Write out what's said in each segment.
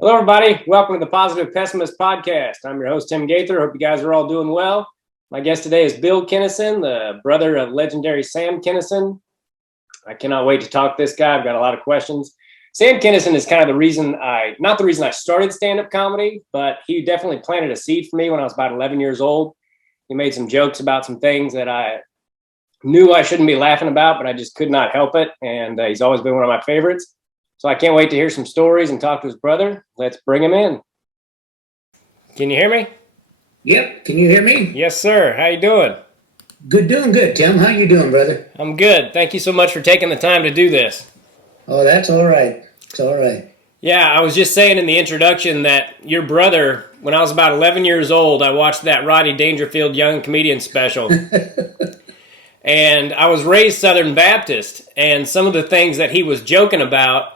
Hello, everybody. Welcome to the Positive Pessimist Podcast. I'm your host, Tim Gaither. Hope you guys are all doing well. My guest today is Bill Kinison, the brother of legendary Sam Kinison. I cannot wait to talk to this guy. I've got a lot of questions. Sam Kinison is kind of not the reason I started stand-up comedy, but he definitely planted a seed for me when I was about 11 years old. He made some jokes about some things that I knew I shouldn't be laughing about, but I just could not help it. And he's always been one of my favorites. So I can't wait to hear some stories and talk to his brother. Let's bring him in. Can you hear me? Yep. Can you hear me? Yes, sir. How you doing? Doing good, Tim. How you doing, brother? I'm good. Thank you so much for taking the time to do this. Oh, that's all right. It's all right. Yeah, I was just saying in the introduction that your brother, when I was about 11 years old, I watched that Rodney Dangerfield Young Comedian special. And I was raised Southern Baptist, and some of the things that he was joking about,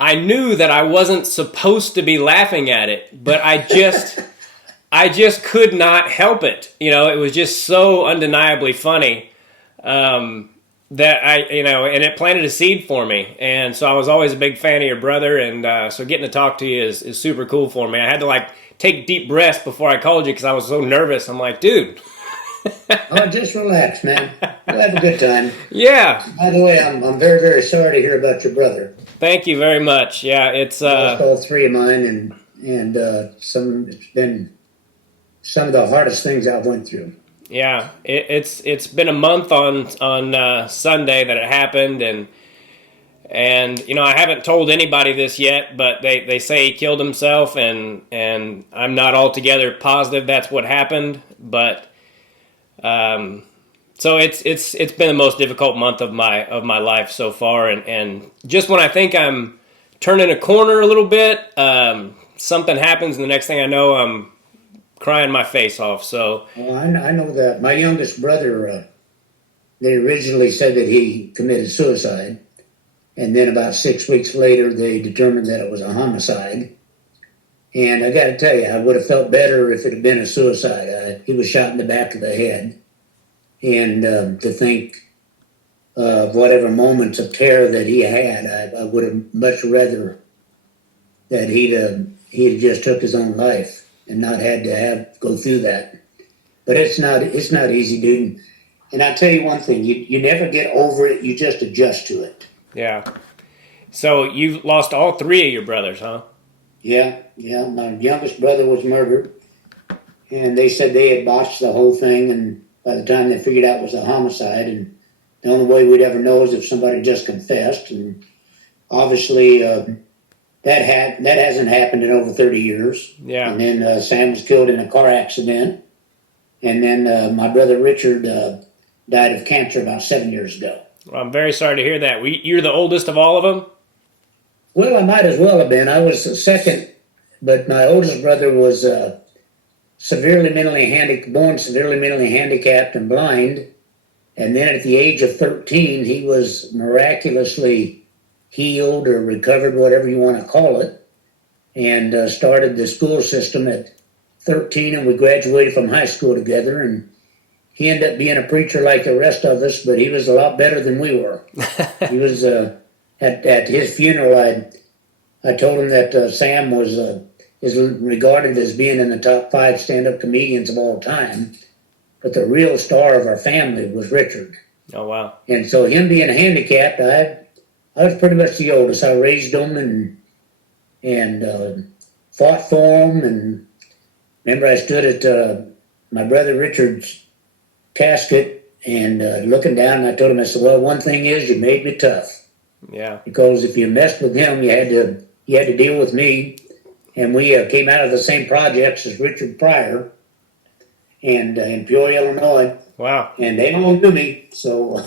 I knew that I wasn't supposed to be laughing at it, but I just could not help it. You know, it was just so undeniably funny that and it planted a seed for me. And so I was always a big fan of your brother, and so getting to talk to you is super cool for me. I had to take deep breaths before I called you because I was so nervous. I'm like, dude. Oh, just relax, man. We'll have a good time. Yeah. By the way, I'm very, very sorry to hear about your brother. Thank you very much. Yeah, it's lost all three of mine, and it's been some of the hardest things I've went through. Yeah, it's been a month on Sunday that it happened, and you know, I haven't told anybody this yet, but they say he killed himself, and I'm not altogether positive that's what happened, but so it's been the most difficult month of my life so far, and just when I think I'm turning a corner a little bit, something happens, and the next thing I know, I'm crying my face off. So well, I know that my youngest brother, they originally said that he committed suicide, and then about 6 weeks later, they determined that it was a homicide. And I got to tell you, I would have felt better if it had been a suicide. He was shot in the back of the head. And to think of whatever moments of terror that he had, I would have much rather that he'd just took his own life and not had to go through that. But it's not easy, dude. And I'll tell you one thing, you never get over it, you just adjust to it. Yeah. So you've lost all three of your brothers, huh? Yeah. My youngest brother was murdered, and they said they had botched the whole thing, and by the time they figured out it was a homicide, and the only way we'd ever know is if somebody just confessed, and obviously that hasn't happened in over 30 years. Yeah. And then Sam was killed in a car accident, and then my brother Richard died of cancer about 7 years ago. Well, I'm very sorry to hear that. You're the oldest of all of them? Well, I might as well have been. I was the second, but my oldest brother was born severely mentally handicapped and blind. And then at the age of 13, he was miraculously healed or recovered, whatever you want to call it, and started the school system at 13, and we graduated from high school together. And he ended up being a preacher like the rest of us, but he was a lot better than we were. He was at his funeral. I told him that Sam is regarded as being in the top 5 stand-up comedians of all time, but the real star of our family was Richard. Oh, wow. And so him being handicapped, I was pretty much the oldest. I raised him and fought for him. And remember, I stood at my brother Richard's casket and looking down, and I told him, I said, well, one thing is, you made me tough. Yeah. Because if you messed with him, you had to deal with me. And we came out of the same projects as Richard Pryor, and in Peoria, Illinois. Wow. And they all knew me, so.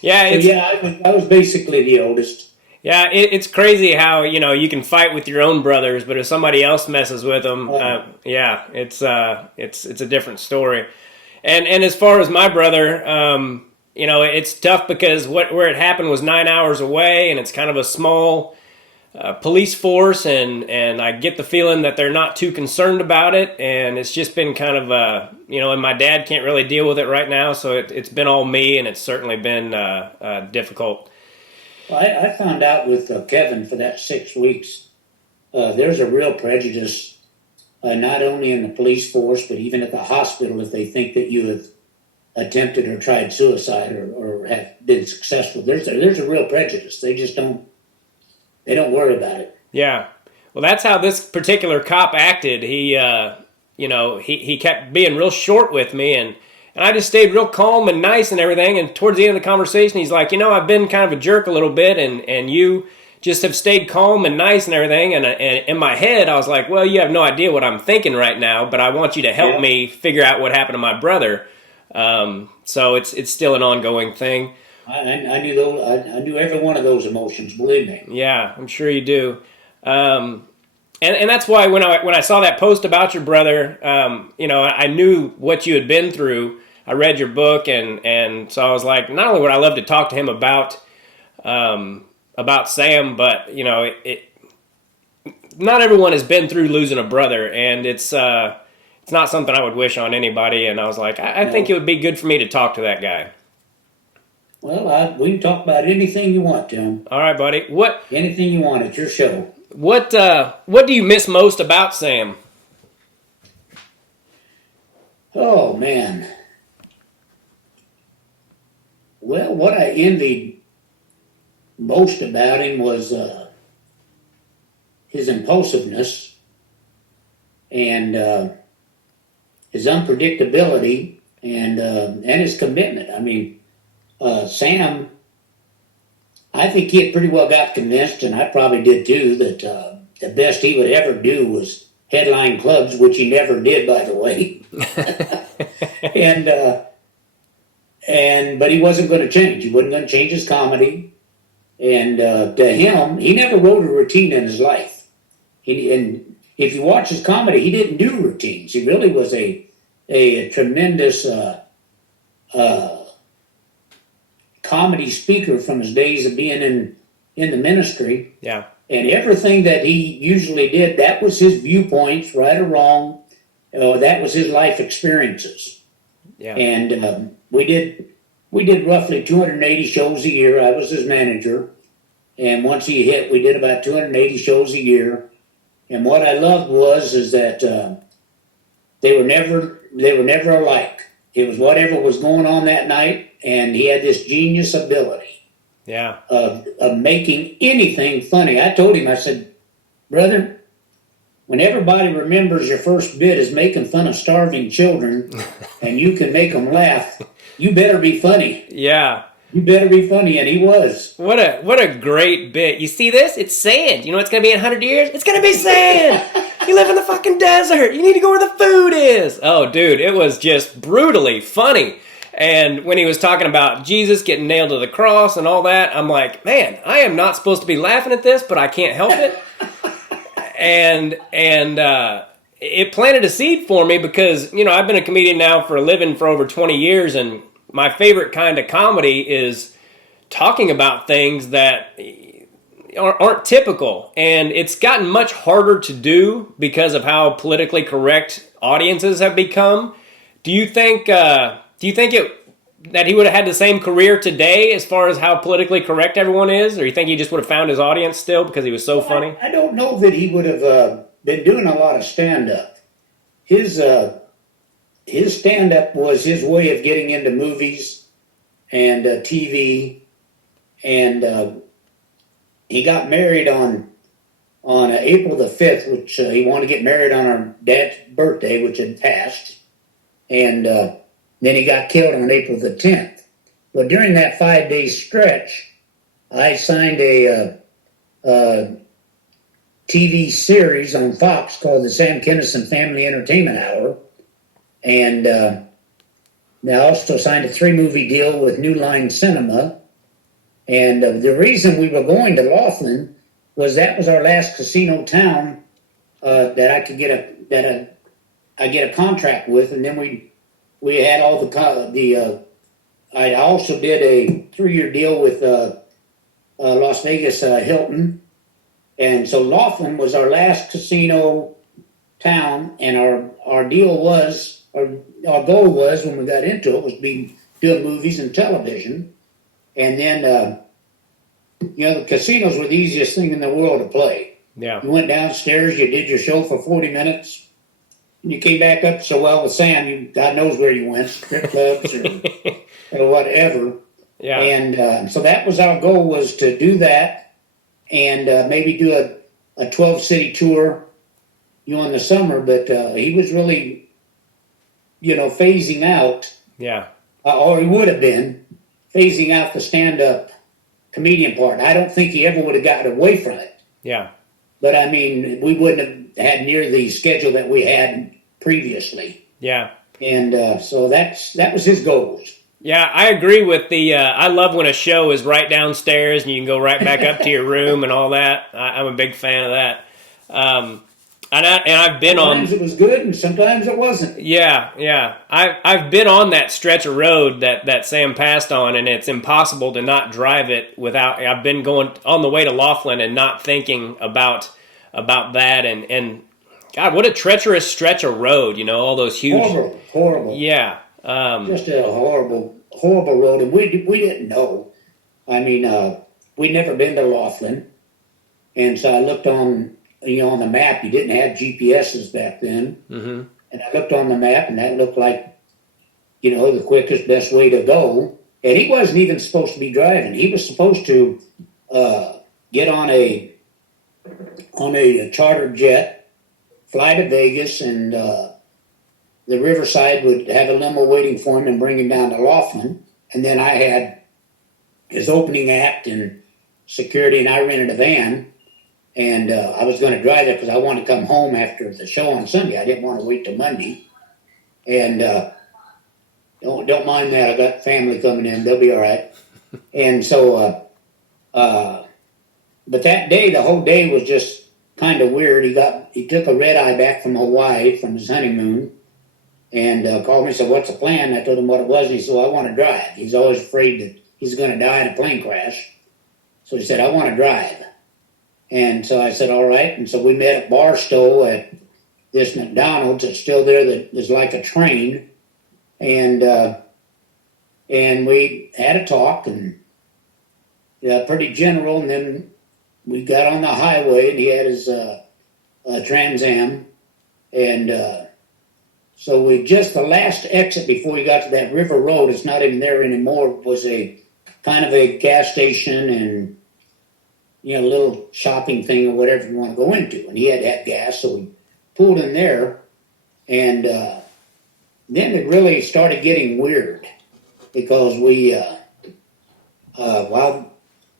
Yeah. I was basically the oldest. Yeah, it's crazy how, you know, you can fight with your own brothers, but if somebody else messes with them, it's a different story. And as far as my brother, you know, it's tough because where it happened was 9 hours away, and it's kind of a small police force, and I get the feeling that they're not too concerned about it, and it's just been kind of, you know, and my dad can't really deal with it right now, so it's been all me, and it's certainly been difficult. Well, I found out with Kevin for that 6 weeks there's a real prejudice, not only in the police force, but even at the hospital if they think that you have attempted or tried suicide or have been successful. There's a real prejudice. They just don't worry about it. Yeah. Well, that's how this particular cop acted. He he kept being real short with me, and I just stayed real calm and nice and everything. And towards the end of the conversation, he's like, I've been kind of a jerk a little bit, and you just have stayed calm and nice and everything. And in my head, I was like, well, you have no idea what I'm thinking right now, but I want you to help me figure out what happened to my brother. So it's still an ongoing thing. I knew those. I knew every one of those emotions. Believe me. Yeah, I'm sure you do. And that's why when I saw that post about your brother, I knew what you had been through. I read your book, and so I was like, not only would I love to talk to him about Sam, but not everyone has been through losing a brother, and it's not something I would wish on anybody. And I was like, I think it would be good for me to talk to that guy. Well, we can talk about anything you want, Tim. All right, buddy. Anything you want, it's your show. What do you miss most about Sam? Oh, man. Well, what I envied most about him was his impulsiveness and his unpredictability and his commitment. I mean, Sam, I think he had pretty well got convinced, and I probably did too, that the best he would ever do was headline clubs, which he never did, by the way. But he wasn't going to change. He wasn't going to change his comedy. And to him, he never wrote a routine in his life. And if you watch his comedy, he didn't do routines. He really was a tremendous comedy speaker from his days of being in the ministry. Yeah. And everything that he usually did, that was his viewpoints, right or wrong. That was his life experiences. Yeah. And we did roughly 280 shows a year. I was his manager. And once he hit, we did about 280 shows a year. And what I loved is that they were never alike. It was whatever was going on that night, and he had this genius ability of making anything funny. I told him, I said, brother, when everybody remembers your first bit is making fun of starving children and you can make them laugh, you better be funny. Yeah. You better be funny, and he was. What a great bit. You see this? It's sand. You know what's going to be in 100 years? It's going to be sand. You live in the fucking desert. You need to go where the food is. Oh, dude, it was just brutally funny. And when he was talking about Jesus getting nailed to the cross and all that, I'm like, man, I am not supposed to be laughing at this, but I can't help it. and it planted a seed for me because, I've been a comedian now for a living for over 20 years, and my favorite kind of comedy is talking about things that aren't typical. And it's gotten much harder to do because of how politically correct audiences have become. Do you think that he would have had the same career today as far as how politically correct everyone is? Or you think he just would have found his audience still because he was so funny? I don't know that he would have been doing a lot of stand-up. His stand-up was his way of getting into movies and TV, and he got married on April the 5th, which he wanted to get married on our dad's birthday, which had passed, and then he got killed on April the 10th. Well, during that 5-day stretch, I signed a TV series on Fox called the Sam Kinison Family Entertainment Hour. And I also signed a 3-movie deal with New Line Cinema. And the reason we were going to Laughlin was that was our last casino town that I could get a contract with. And then we had all I also did a 3-year deal with Las Vegas Hilton. And so Laughlin was our last casino town, and our deal was, our goal was, when we got into it, was doing movies and television. And then, the casinos were the easiest thing in the world to play. Yeah. You went downstairs, you did your show for 40 minutes, and you came back up so well with Sam, God knows where you went, strip clubs or whatever. Yeah. And so that was our goal, was to do that and maybe do a 12-city tour, in the summer. But he was really, phasing out, Yeah. or he would have been phasing out the stand-up comedian part. I don't think he ever would have gotten away from it. Yeah. But I mean, we wouldn't have had near the schedule that we had previously. Yeah. And so that was his goals. Yeah, I agree with I love when a show is right downstairs and you can go right back up to your room and all that. I'm a big fan of that. And I've been sometimes it was good and sometimes it wasn't. Yeah. I've been on that stretch of road that Sam passed on, and it's impossible to not drive it without. I've been going on the way to Laughlin and not thinking about that, and God, what a treacherous stretch of road! All those huge, horrible. Yeah, just a horrible road, and we didn't know. I mean, we'd never been to Laughlin, and so I looked on. On the map, you didn't have GPSs back then. Mm-hmm. And I looked on the map, and that looked like, the quickest, best way to go. And he wasn't even supposed to be driving. He was supposed to get on a chartered jet, fly to Vegas, and the Riverside would have a limo waiting for him and bring him down to Laughlin. And then I had his opening act and security, and I rented a van. And I was going to drive it because I wanted to come home after the show on Sunday. I didn't want to wait till Monday. And don't mind that. I got family coming in. They'll be all right. And so, but that day, the whole day was just kind of weird. He took a red eye back from Hawaii from his honeymoon and called me and said, "What's the plan?" I told him what it was. And he said, "Well, I want to drive." He's always afraid that he's going to die in a plane crash. So he said, "I want to drive." And so I said, all right. And so we met at Barstow at this McDonald's that's still there that is like a train. And we had a talk and pretty general. And then we got on the highway and he had his Trans Am. And so the last exit before we got to that River Road, it's not even there anymore, was a kind of a gas station and a little shopping thing or whatever you want to go into. And he had to have gas, so we pulled in there. And then it really started getting weird because we, while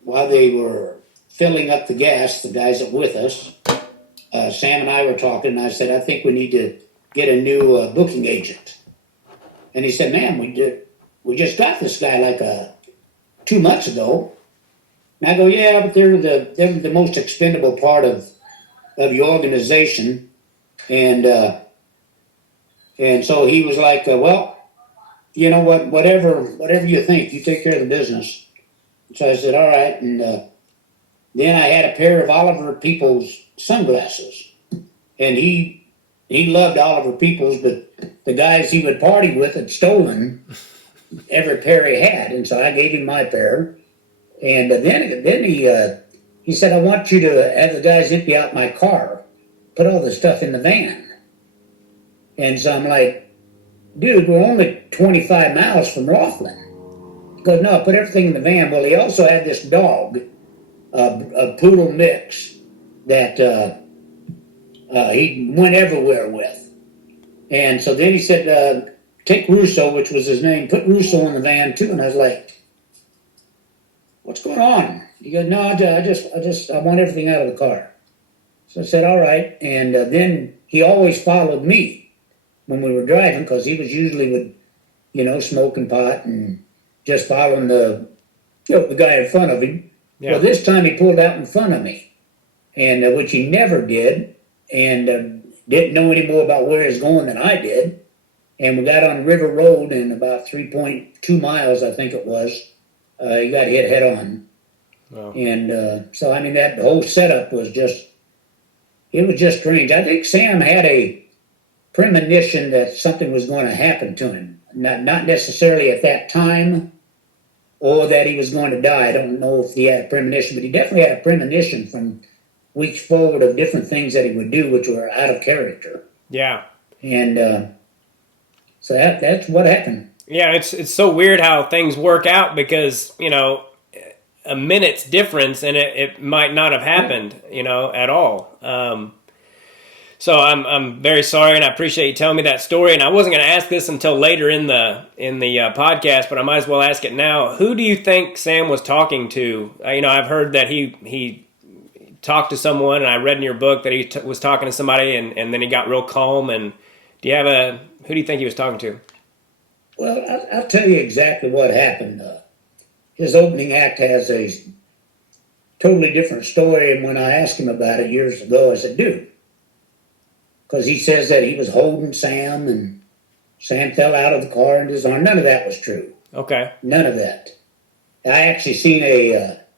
they were filling up the gas, the guys that were with us, Sam and I were talking, and I said, I think we need to get a new booking agent. And he said, "Man, we just got this guy like 2 months ago." And I go, "Yeah, but they're the most expendable part of your organization." And so he was like, "Well, you know what? Whatever you think, you take care of the business." So I said, "All right." And then I had a pair of Oliver Peoples sunglasses, and he loved Oliver Peoples, but the guys he would party with had stolen every pair he had, and so I gave him my pair. And then he said, "I want you to have the guys empty out my car, put all the stuff in the van." And so I'm like, "Dude, we're only 25 miles from Laughlin." He goes, "No, put everything in the van." Well, he also had this dog, a poodle mix, that he went everywhere with. And so then he said, "Take Russo," which was his name, "put Russo in the van too." And I was like, "What's going on?" He goes, "No, I want everything out of the car." So I said, "All right." And then he always followed me when we were driving because he was usually smoking pot and just following the guy in front of him. Yeah. Well, this time he pulled out in front of me, and which he never did, and didn't know any more about where he was going than I did. And we got on River Road, and about 3.2 miles, I think it was, he got hit head on. Wow. And so, I mean, that whole setup was just strange. I think Sam had a premonition that something was going to happen to him. Not necessarily at that time, or that he was going to die. I don't know if he had a premonition, but he definitely had a premonition from weeks forward of different things that he would do, which were out of character. Yeah. And so that's what happened. Yeah, it's so weird how things work out because, a minute's difference and it might not have happened, at all. So I'm very sorry, and I appreciate you telling me that story. And I wasn't going to ask this until later in the podcast, but I might as well ask it now. Who do you think Sam was talking to? I've heard that he talked to someone, and I read in your book that he was talking to somebody, and then he got real calm. And who do you think he was talking to? Well, I'll tell you exactly what happened. His opening act has a totally different story, and when I asked him about it years ago, I said, dude, because he says that he was holding Sam and Sam fell out of the car into his arm. None of that was true. Okay. None of that. I actually seen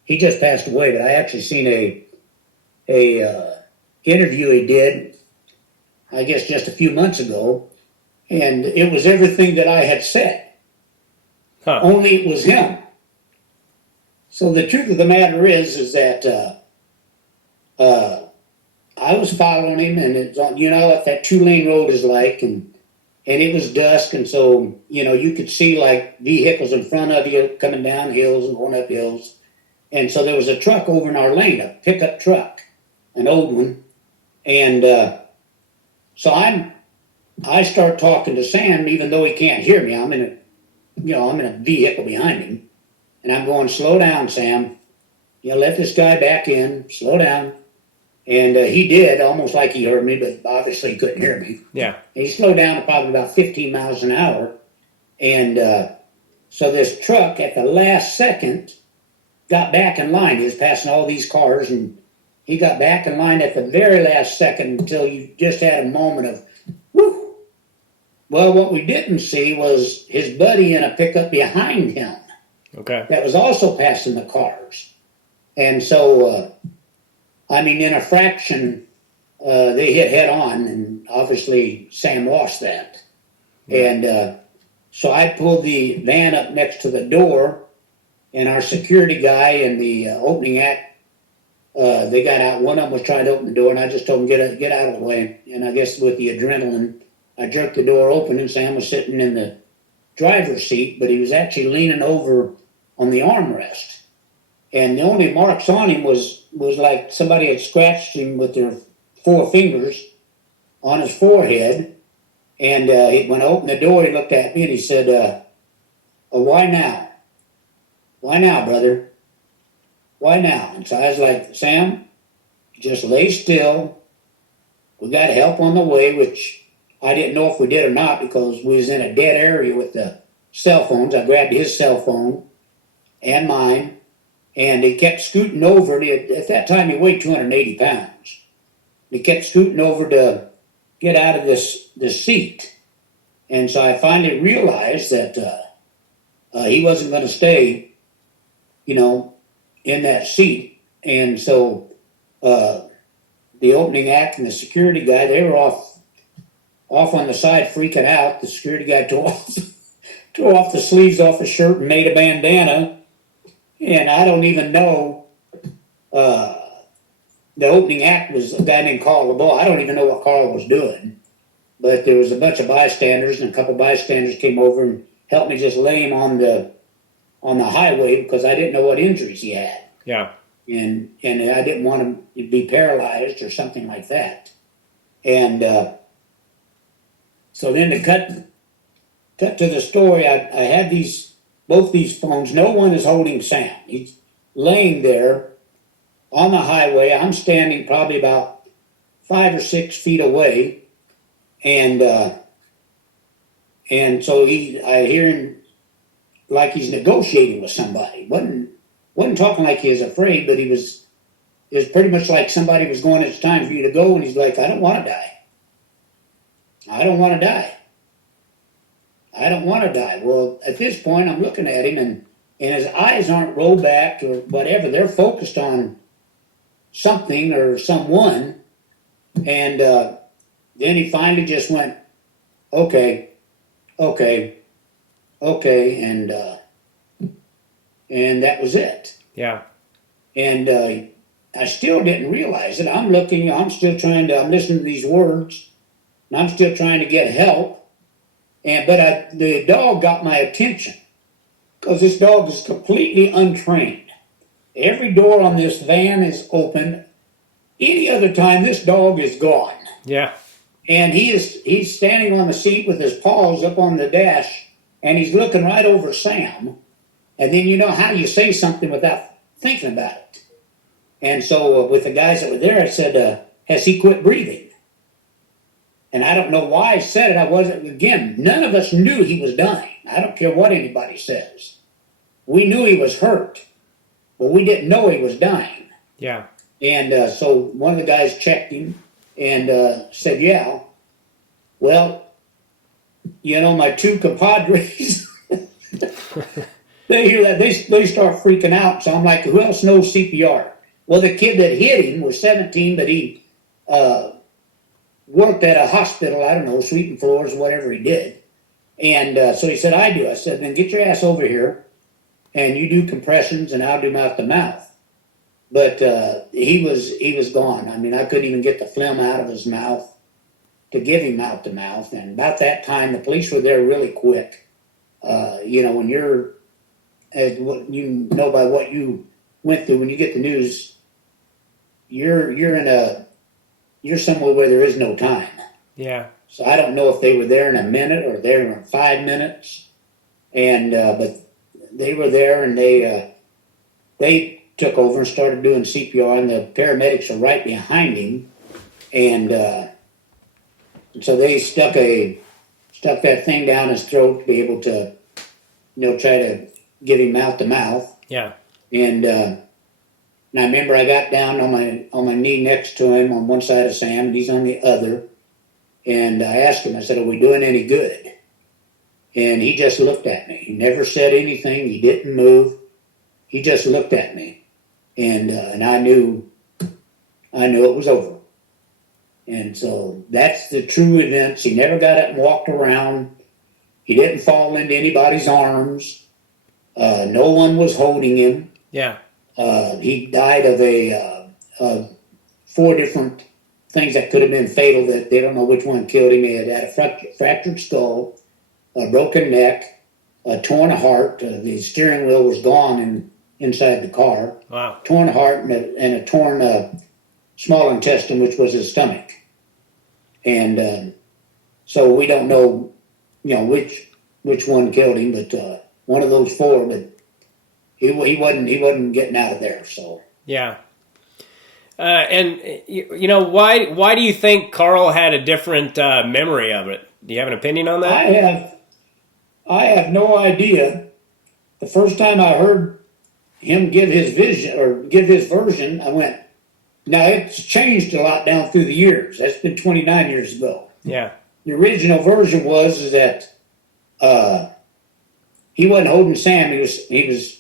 he just passed away, but I actually seen a interview he did, I guess just a few months ago, and it was everything that I had said. Huh. Only it was him. So the truth of the matter is that I was following him, and it's on, what that 2-lane road is like, and it was dusk, and so, you could see like vehicles in front of you coming down hills and going up hills. And so there was a truck over in our lane, a pickup truck, an old one. And so I start talking to Sam, even though he can't hear me. I'm in a vehicle behind him, and I'm going, slow down, Sam. Let this guy back in, slow down. And he did, almost like he heard me, but obviously he couldn't hear me. Yeah. And he slowed down to probably about 15 miles an hour. And so this truck, at the last second, got back in line. He was passing all these cars, and he got back in line at the very last second until you just had a moment of, whoo. Well, what we didn't see was his buddy in a pickup behind him. Okay. That was also passing the cars. And so... in a fraction, they hit head on, and obviously Sam lost that. Yeah. And so I pulled the van up next to the door, and our security guy and the opening act, they got out. One of them was trying to open the door, and I just told him, get out of the way. And I guess with the adrenaline, I jerked the door open, and Sam was sitting in the driver's seat, but he was actually leaning over on the armrest. And the only marks on him was like somebody had scratched him with their 4 fingers on his forehead. And when I opened the door, he looked at me and he said, why now? Why now, brother? Why now? And so I was like, Sam, just lay still. We got help on the way, which I didn't know if we did or not because we was in a dead area with the cell phones. I grabbed his cell phone and mine. And he kept scooting over. At that time, he weighed 280 pounds. He kept scooting over to get out of this seat. And so I finally realized that he wasn't going to stay, in that seat. And so the opening act and the security guy, they were off on the side freaking out. The security guy tore off the sleeves off his shirt and made a bandana. And I don't even know, the opening act was a guy named Carl LeBeau. I don't even know what Carl was doing. But there was a bunch of bystanders, and a couple bystanders came over and helped me just lay him on the highway because I didn't know what injuries he had. Yeah. And I didn't want him to be paralyzed or something like that. And so then to cut to the story, I had both these phones. No one is holding Sam. He's laying there on the highway. I'm standing probably about 5 or 6 feet away, and so I hear him like he's negotiating with somebody. wasn't talking like he was afraid, but it was pretty much like somebody was going, it's time for you to go, and he's like, I don't want to die. I don't want to die. I don't want to die. Well, at this point, I'm looking at him, and his eyes aren't rolled back or whatever. They're focused on something or someone. And then he finally just went, okay, and that was it. Yeah. And I still didn't realize it. I'm looking, I'm listening to these words, and I'm still trying to get help. But the dog got my attention because this dog is completely untrained. Every door on this van is open. Any other time, this dog is gone. Yeah. And he's standing on the seat with his paws up on the dash, and he's looking right over Sam. And then you know how you say something without thinking about it. And so with the guys that were there, I said, has he quit breathing? And I don't know why I said it. Again, none of us knew he was dying. I don't care what anybody says. We knew he was hurt, but we didn't know he was dying. Yeah. And so one of the guys checked him and said, yeah. Well, you know, my two compadres, they hear that, they start freaking out. So I'm like, who else knows CPR? Well, the kid that hit him was 17, but he worked at a hospital, I don't know, sweeping floors, whatever he did. And so he said, I do. I said, then get your ass over here, and you do compressions, and I'll do mouth to mouth. But he was gone. I mean, I couldn't even get the phlegm out of his mouth to give him mouth to mouth. And about that time, the police were there really quick. You know, when you're, as what you know by what you went through, when you get the news, you're somewhere where there is no time. Yeah. So I don't know if they were there in a minute or there in 5 minutes, and but they were there, and they took over and started doing CPR, and the paramedics are right behind him, and so they stuck that thing down his throat to be able to, you know, try to get him mouth to mouth. Yeah. And I remember I got down on my knee next to him on one side of Sam, and he's on the other. And I asked him, I said, are we doing any good? And he just looked at me. He never said anything. He didn't move. He just looked at me. And I knew it was over. And so that's the true events. He never got up and walked around. He didn't fall into anybody's arms. No one was holding him. Yeah. He died of 4 different things that could have been fatal that they don't know which one killed him. He had a fractured skull, a broken neck, a torn heart. The steering wheel was gone inside the car. Wow. Torn heart and a torn small intestine, which was his stomach. And so we don't know, you know, which one killed him, but one of those 4. But he wasn't getting out of there. So yeah. And you know, why do you think Carl had a different memory of it? Do you have an opinion on that? I have no idea. The first time I heard him give his version, I went, now it's changed a lot down through the years. That's been 29 years ago. Yeah. The original version was that he wasn't holding Sam. He was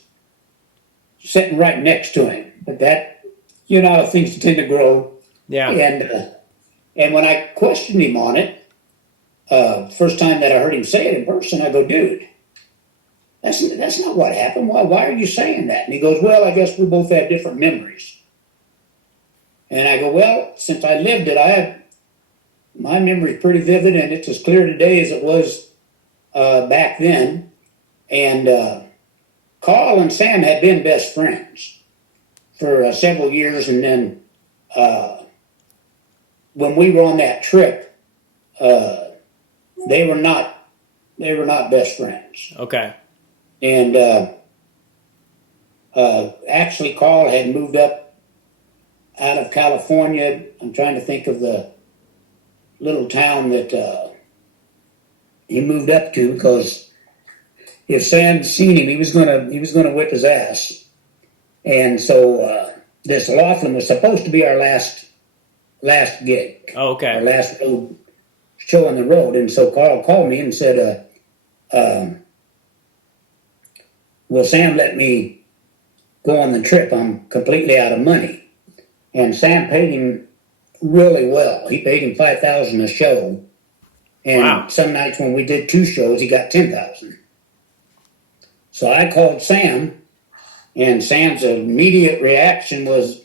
sitting right next to him. But that, you know how things tend to grow. Yeah. And when I questioned him on it, first time that I heard him say it in person, I go, dude, that's not what happened. Why are you saying that? And he goes, well, I guess we both have different memories. And I go, well, since I lived it, my memory's pretty vivid, and it's as clear today as it was back then. And Carl and Sam had been best friends for several years, and then when we were on that trip, they were not best friends. Okay. And actually, Carl had moved up out of California. I'm trying to think of the little town that he moved up to, because if Sam seen him, he was gonna whip his ass. And so this Laughlin was supposed to be our last gig. Oh, okay. Our last road show on the road. And so Carl called me and said, will Sam let me go on the trip? I'm completely out of money. And Sam paid him really well. He paid him $5,000 a show. And wow. Some nights when we did 2 shows, he got $10,000. So I called Sam, and Sam's immediate reaction was,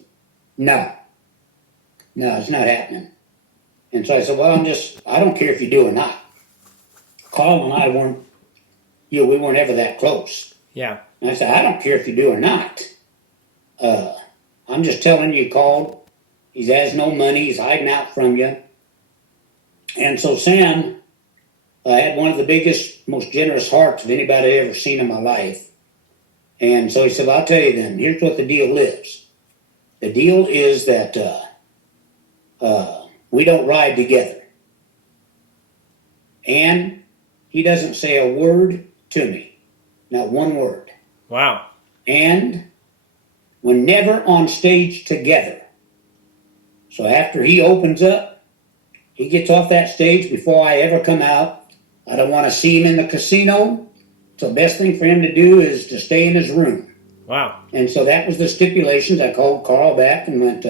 No, it's not happening. And so I said, well, I don't care if you do or not. Carl and I weren't, we weren't ever that close. Yeah. And I said, I don't care if you do or not. I'm just telling you, he called. He has no money. He's hiding out from you. And so Sam had one of the biggest, most generous hearts of anybody I ever seen in my life. And so he said, well, I'll tell you then, here's what the deal is. The deal is that we don't ride together. And he doesn't say a word to me. Not one word. Wow. And we're never on stage together. So after he opens up, he gets off that stage before I ever come out. I don't want to see him in the casino. So the best thing for him to do is to stay in his room. Wow. And so that was the stipulations. I called Carl back and went,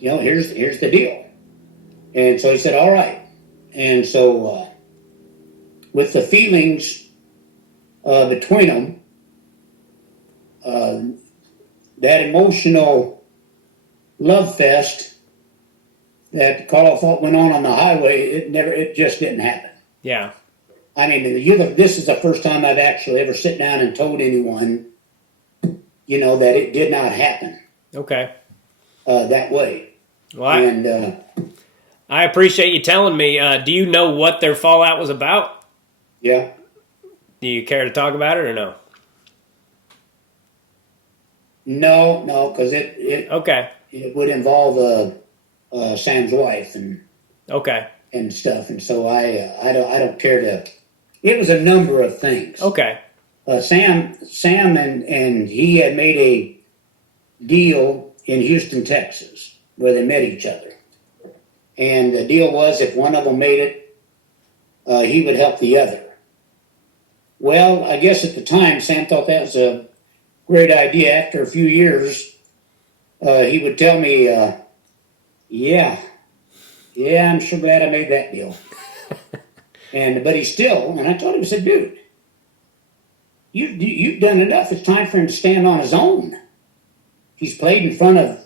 here's the deal. And so he said, all right. And so with the feelings between them, that emotional love fest that Carl thought went on the highway, it just didn't happen. Yeah. I mean, this is the first time I've actually ever sit down and told anyone, that it did not happen. Okay. That way. Well, And I appreciate you telling me. Do you know what their fallout was about? yeah. Do you care to talk about it or no? No, because it Okay. it would involve Sam's wife Okay. and stuff, and so I don't care to. It was a number of things. Okay. Sam and he had made a deal in Houston, Texas, where they met each other, and the deal was if one of them made it, he would help the other. Well, I guess at the time Sam thought that was a great idea. After a few years, he would tell me, yeah, I'm sure glad I made that deal. But he still, and I told him, I said, dude, you've done enough. It's time for him to stand on his own. He's played in front of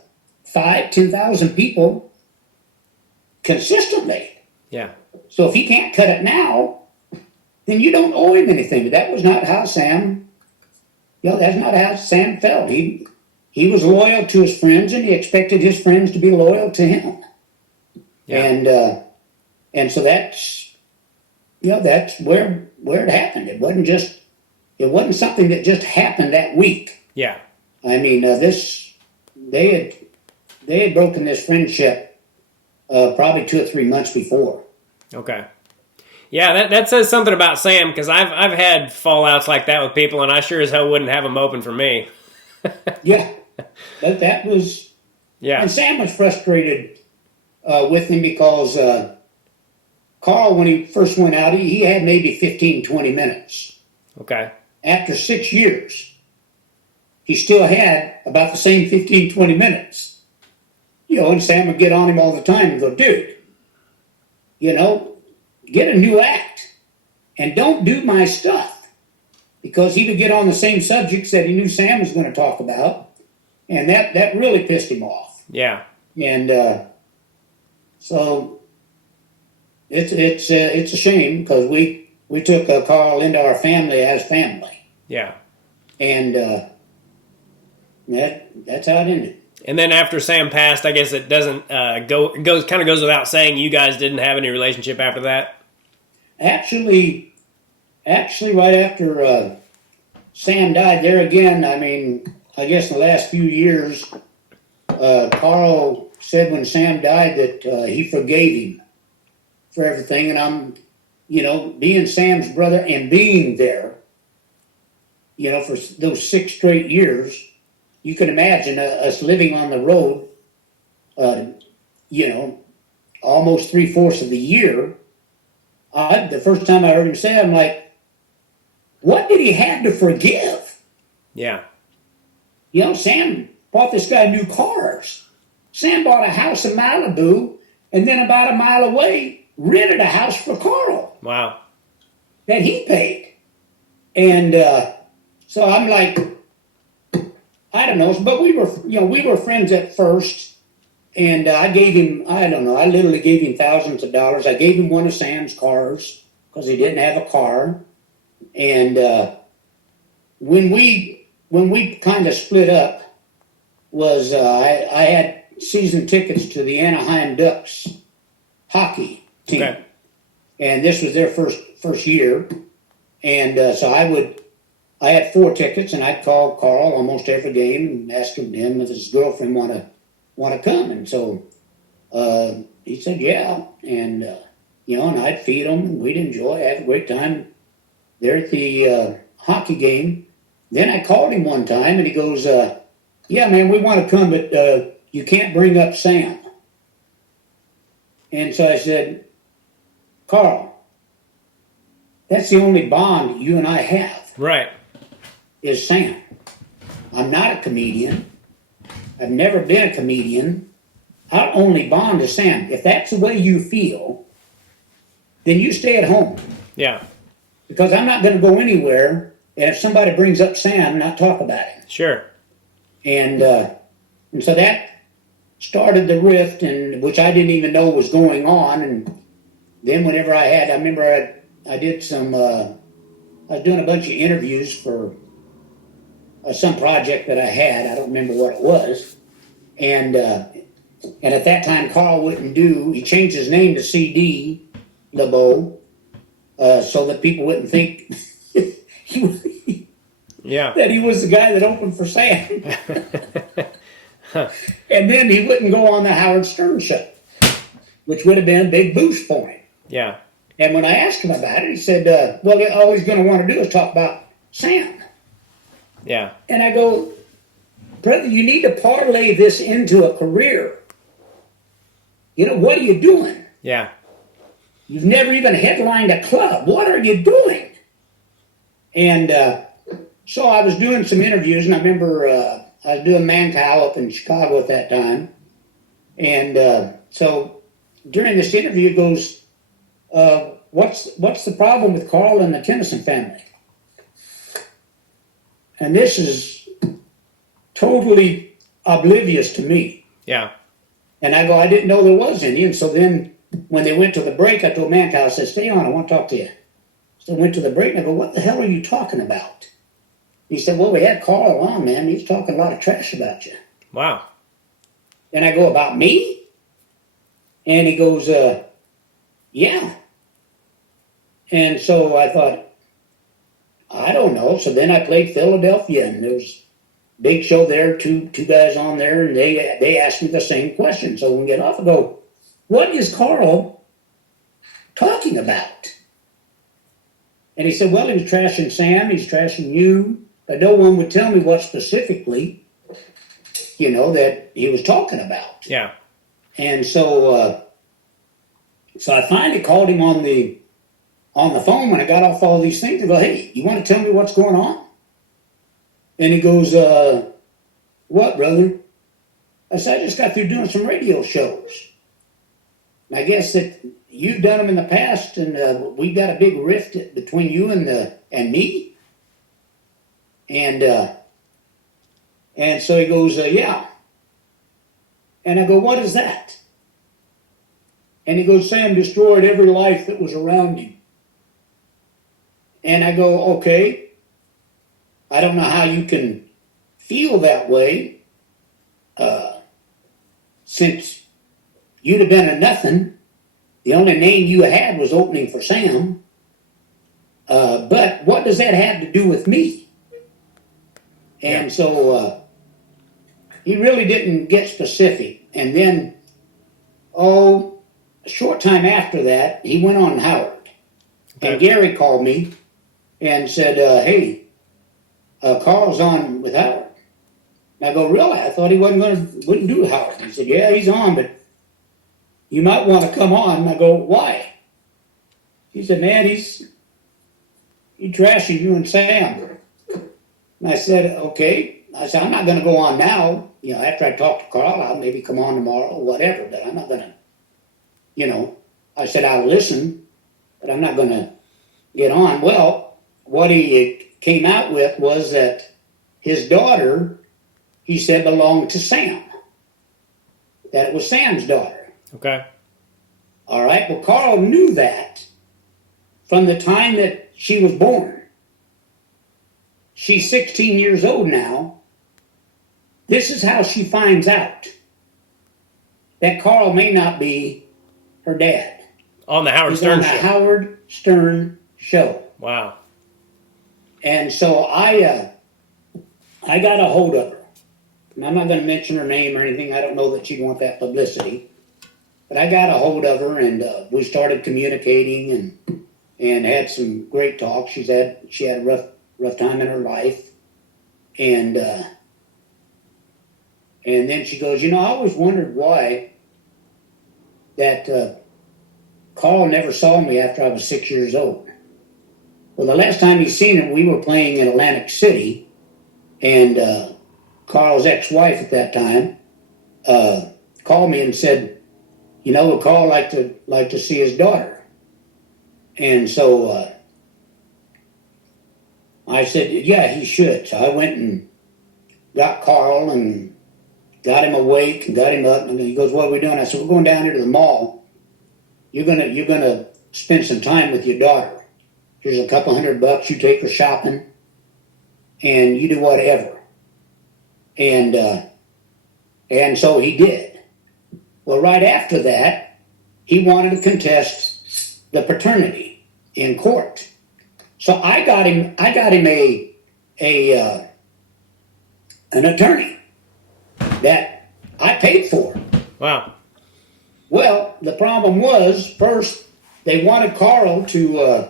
10,000 people consistently. Yeah. So if he can't cut it now, then you don't owe him anything. But that was not how Sam, that's not how Sam felt. He was loyal to his friends, and he expected his friends to be loyal to him. Yeah. And so that's where it happened. It wasn't something that just happened that week. Yeah. I mean, they had broken this friendship probably 2 or 3 months before. Okay. Yeah, that says something about Sam, because I've had fallouts like that with people, and I sure as hell wouldn't have them open for me. Yeah, but that was. Yeah. And Sam was frustrated with him because Carl, when he first went out, he had maybe 15, 20 minutes. Okay. After 6 years, he still had about the same 15, 20 minutes. And Sam would get on him all the time and go, dude, get a new act and don't do my stuff. Because he would get on the same subjects that he knew Sam was going to talk about. And that really pissed him off. Yeah. And so it's a shame because we took Carl into our family as family. Yeah. And that's how it ended. And then after Sam passed, I guess it doesn't goes without saying you guys didn't have any relationship after that. Actually, right after Sam died, there again, I mean, I guess in the last few years, Carl said when Sam died that he forgave him for everything. And I'm, being Sam's brother and being there, for those 6 straight years, you can imagine us living on the road, almost 3/4 of the year. The first time I heard him say it, I'm like, what did he have to forgive? Yeah. Sam bought this guy new cars. Sam bought a house in Malibu, and then about a mile away, rented a house for Carl. Wow. That he paid. And so I'm like, I don't know, but we were friends at first, and I gave him, I don't know, I literally gave him thousands of dollars. I gave him one of Sam's cars because he didn't have a car, and when we kind of split up, was I had season tickets to the Anaheim Ducks hockey team, Okay. and this was their first year, and so I had 4 tickets, and I'd call Carl almost every game and ask him if his girlfriend want to come, and so he said yeah, and and I'd feed him, and we'd enjoy, have a great time there at the hockey game. Then I called him one time, and he goes, "Yeah, man, we want to come, but you can't bring up Sam." And so I said, "Carl, that's the only bond you and I have, Right. is Sam. I'm not a comedian. I've never been a comedian. Our only bond is Sam. If that's the way you feel, then you stay at home. Yeah. Because I'm not going to go anywhere, and if somebody brings up Sam, not talk about him." Sure. And so that started the rift, and which I didn't even know was going on. And then whenever I remember I did some, I was doing a bunch of interviews for some project that I had. I don't remember what it was. And at that time, Carl wouldn't do, he changed his name to CD LeBeau, so that people wouldn't think Yeah. that he was the guy that opened for Sam. And then he wouldn't go on the Howard Stern show, which would have been a big boost for him. Yeah. And when I asked him about it, he said, well, all he's going to want to do is talk about Sam. Yeah. And I go, brother, you need to parlay this into a career. What are you doing? Yeah. You've never even headlined a club. What are you doing? And so I was doing some interviews, and I remember I was doing Mancow up in Chicago at that time. And so during this interview, it goes, what's the problem with Carl and the Kinison family? And this is totally oblivious to me. Yeah. And I go, I didn't know there was any. And so then when they went to the break, I told Mancow, I said, stay on, I want to talk to you. So I went to the break, and I go, what the hell are you talking about? He said, well, we had Carl on, man. He's talking a lot of trash about you. Wow. And I go, about me? And he goes, yeah. And so I thought, I don't know. So then I played Philadelphia, and there was a big show there, two guys on there, and they asked me the same question. So when we get off, I go, what is Carl talking about? And he said, well, he was trashing Sam, he's trashing you, but no one would tell me what specifically, that he was talking about. Yeah. And so I finally called him on the phone when I got off all these things. I go, hey, you want to tell me what's going on? And he goes, what, brother? I said, I just got through doing some radio shows. And I guess that you've done them in the past, and we've got a big rift between you and me. And so he goes, yeah. And I go, what is that? And he goes, Sam destroyed every life that was around him. And I go, okay, I don't know how you can feel that way, since you'd have been a nothing. The only name you had was opening for Sam. But what does that have to do with me? And so he really didn't get specific. And then, a short time after that, he went on Howard. Okay. And Gary called me and said, hey, Carl's on with Howard. And I go, really? I thought he wouldn't do Howard. He said, yeah, he's on, but you might want to come on. And I go, why? He said, man, he's trashing you and Sam. And I said, okay. I said, I'm not going to go on now. After I talk to Carl, I'll maybe come on tomorrow or whatever, but I'm not going to, I said, I'll listen, but I'm not going to get on. Well, what he came out with was that his daughter he said belonged to Sam. That it was Sam's daughter. Okay. All right. Well, Carl knew that from the time that she was born. She's 16 years old now. This is how she finds out that Carl may not be her dad. On the Howard He's Stern on the show. Howard Stern show. Wow. And so I got a hold of her. And I'm not going to mention her name or anything. I don't know that she'd want that publicity. But I got a hold of her, and we started communicating and had some great talks. She had a rough time in her life. And then she goes, I always wondered why that Carl never saw me after I was 6 years old. Well, the last time he seen him, we were playing in Atlantic City, and Carl's ex-wife at that time called me and said, would Carl like to see his daughter? And so I said, yeah, he should. So I went and got Carl and got him awake and got him up. And he goes, what are we doing? I said, we're going down here to the mall. You're gonna spend some time with your daughter. Here's a couple $100. You take her shopping, and you do whatever. And so he did. Well, right after that, he wanted to contest the paternity in court. So I got him an attorney that I paid for. Wow. Well, the problem was, first, they wanted Carl to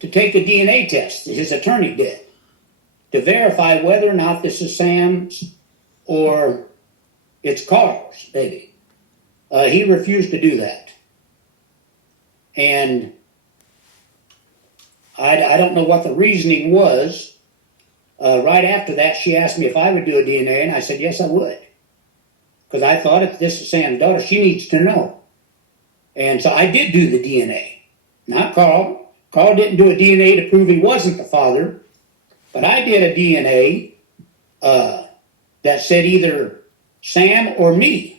take a DNA test. His attorney did, to verify whether or not this is Sam's or it's Carl's baby. He refused to do that. And I don't know what the reasoning was. Right after that, she asked me if I would do a DNA, and I said, yes, I would. Because I thought if this is Sam's daughter, she needs to know. And so I did do the DNA. Not Carl. Carl didn't do a DNA to prove he wasn't the father. But I did a DNA that said either Sam or me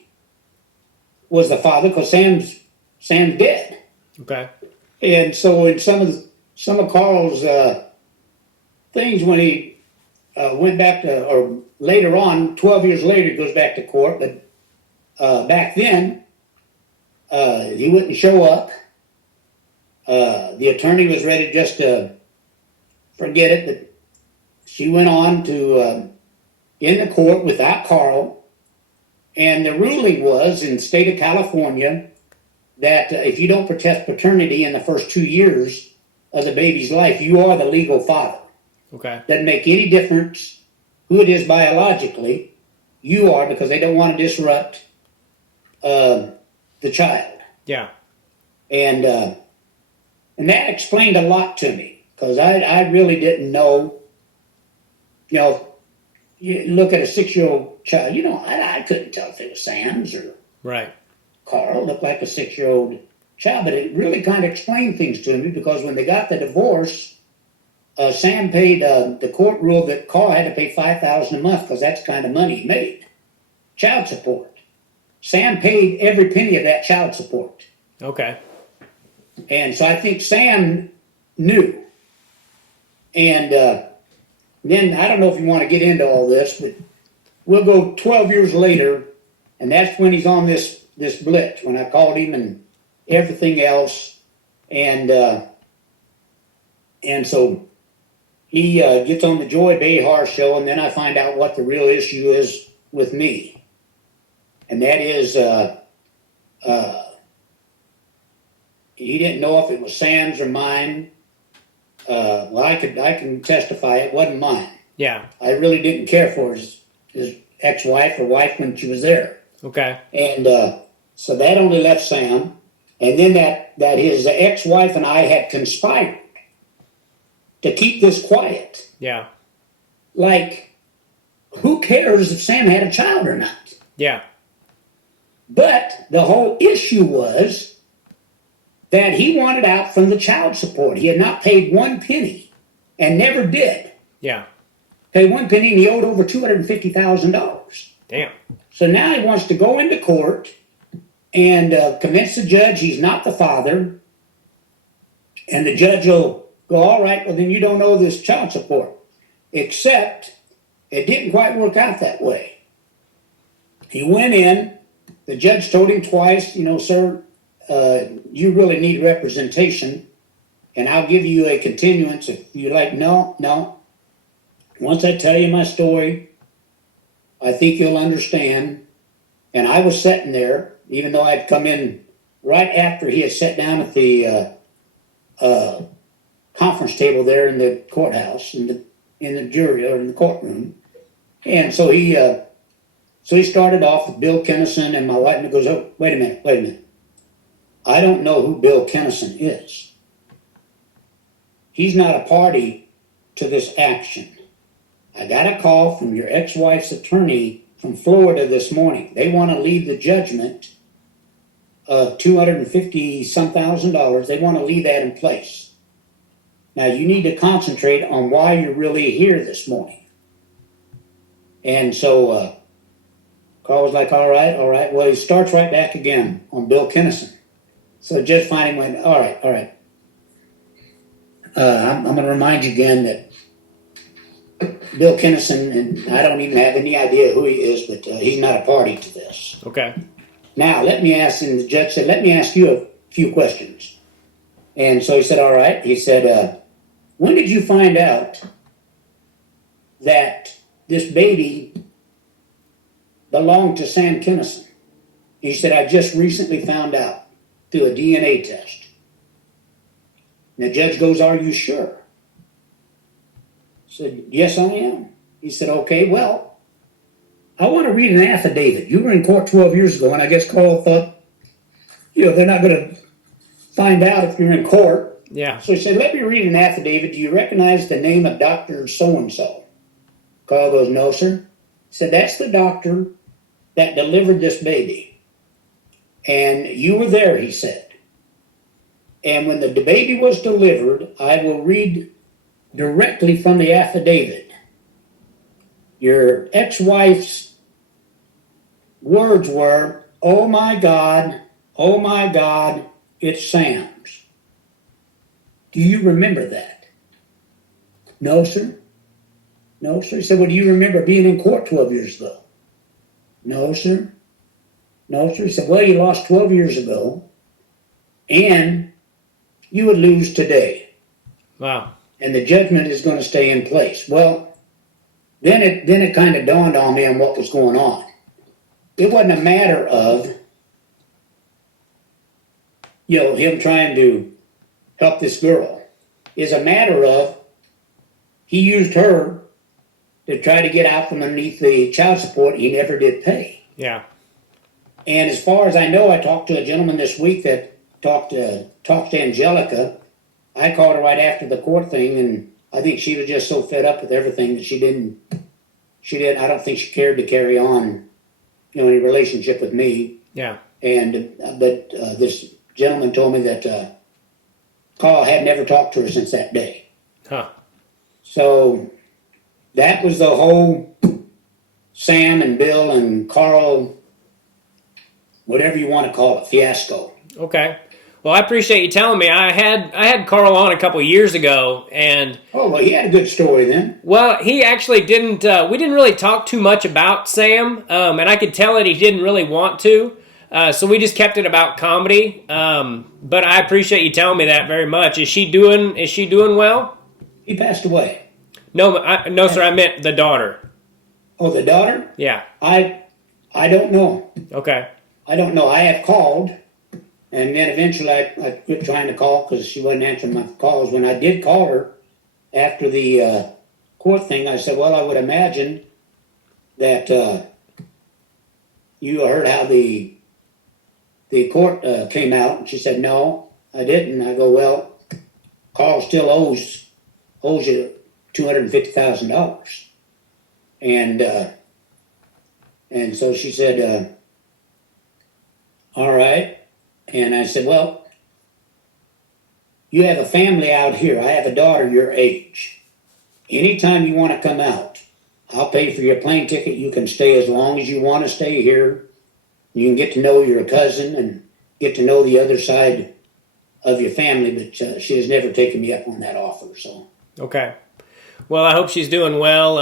was the father, because Sam's dead. Okay. And so in some of Carl's things, when he went back to, or later on, 12 years later, he goes back to court, but back then, he wouldn't show up. The attorney was ready just to forget it, but she went on to, in the court without Carl, and the ruling was in the state of California that if you don't protest paternity in the first 2 years of the baby's life, you are the legal father. Okay. Doesn't make any difference who it is biologically. You are, because they don't want to disrupt the child. Yeah. And that explained a lot to me, because I really didn't know. You look at a 6-year-old child, I couldn't tell if it was Sam's or Right. Carl. Looked like a 6-year-old child, but it really kind of explained things to me, because when they got the divorce, Sam paid, the court ruled that Carl had to pay $5,000 a month, because that's the kind of money he made. Child support. Sam paid every penny of that child support. Okay. And so I think Sam knew. And then, I don't know if you want to get into all this, but we'll go 12 years later, and that's when he's on this blitz, when I called him and everything else. And so he gets on the Joy Behar show, and then I find out what the real issue is with me. And that is, he didn't know if it was Sam's or mine. Well, I can testify it wasn't mine. Yeah. I really didn't care for his ex-wife or wife when she was there. Okay. And so that only left Sam. And then that his ex-wife and I had conspired to keep this quiet. Yeah. Like, who cares if Sam had a child or not? Yeah. But the whole issue was that he wanted out from the child support. He had not paid one penny and never did. Yeah. pay one penny, and he owed over $250,000. Damn. So now he wants to go into court and convince the judge he's not the father, and the judge will go, all right, well, then you don't owe this child support. Except it didn't quite work out that way. He went in, the judge told him twice, sir, you really need representation, and I'll give you a continuance if you like. No. Once I tell you my story, I think you'll understand. And I was sitting there, even though I'd come in right after he had sat down at the conference table there in the courthouse, in the jury or in the courtroom. And so he started off with Bill Kinison and my wife, and he goes, oh, wait a minute. I don't know who Bill Kinison is. He's not a party to this action. I got a call from your ex-wife's attorney from Florida this morning. They want to leave the judgment of $250-some thousand. They want to leave that in place. Now you need to concentrate on why you're really here this morning. And so Carl was like, all right. Well, he starts right back again on Bill Kinison. So the judge finally went, all right. I'm going to remind you again that Bill Kinison, and I don't even have any idea who he is, but he's not a party to this. Okay. Now, let me ask, and the judge said, let me ask you a few questions. And so he said, all right. He said, when did you find out that this baby belonged to Sam Kinison? He said, I just recently found out through a DNA test. And the judge goes, are you sure? I said, yes, I am. He said, okay, well, I want to read an affidavit. You were in court 12 years ago, and I guess Carl thought, they're not going to find out if you're in court. Yeah. So he said, let me read an affidavit. Do you recognize the name of Dr. So-and-so? Carl goes, no, sir. He said, that's the doctor that delivered this baby. And you were there, he said. And when the baby was delivered, I will read directly from the affidavit. Your ex-wife's words were, oh my God, it's Sam's. Do you remember that? No, sir. He said, well, do you remember being in court 12 years ago? No, sir. He said, well, you lost 12 years ago, and you would lose today. Wow. And the judgment is going to stay in place. Well, then it kind of dawned on me on what was going on. It wasn't a matter of, him trying to help this girl. It's a matter of he used her to try to get out from underneath the child support he never did pay. Yeah. And as far as I know, I talked to a gentleman this week that talked to Angelica. I called her right after the court thing, and I think she was just so fed up with everything that she didn't, I don't think she cared to carry on, any relationship with me. Yeah. But this gentleman told me that Carl had never talked to her since that day. Huh. So that was the whole Sam and Bill and Carl, whatever you want to call it, fiasco. Okay. Well, I appreciate you telling me. I had Carl on a couple of years ago, and well, he had a good story then. Well, he actually didn't. We didn't really talk too much about Sam, and I could tell that he didn't really want to. So we just kept it about comedy. But I appreciate you telling me that very much. Is she doing well? He passed away. No, sir. I meant the daughter. Oh, the daughter? Yeah. I don't know. Okay. I don't know. I have called. And then eventually I quit trying to call because she wasn't answering my calls. When I did call her after the court thing, I said, well, I would imagine that you heard how the court came out. And she said, no, I didn't. I go, well, Carl still owes you $250,000. And so she said, all right. And I said, well, you have a family out here. I have a daughter your age. anytime you want to come out, I'll pay for your plane ticket. You can stay as long as you want to stay here. You can get to know your cousin and get to know the other side of your family, but she has never taken me up on that offer. So Okay. Well, I hope she's doing well.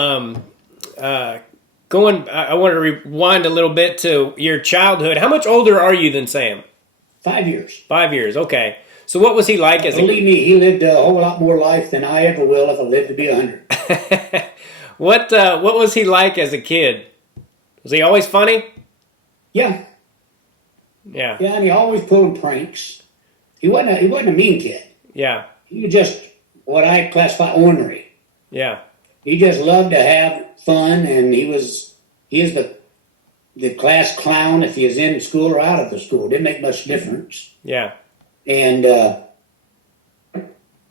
I want to rewind a little bit to your childhood. How much older are you than Sam? 5 years. 5 years. Okay. So what was he like as a Believe me, he lived a whole lot more life than I ever will if I live to be 100. What was he like as a kid? Was he always funny? Yeah. Yeah. Yeah, and he always pulled pranks. He wasn't a mean kid. Yeah. He was just what I classify ornery. Yeah. He just loved to have fun, and he is the class clown if he was in school or out of the school. It didn't make much difference. Yeah. And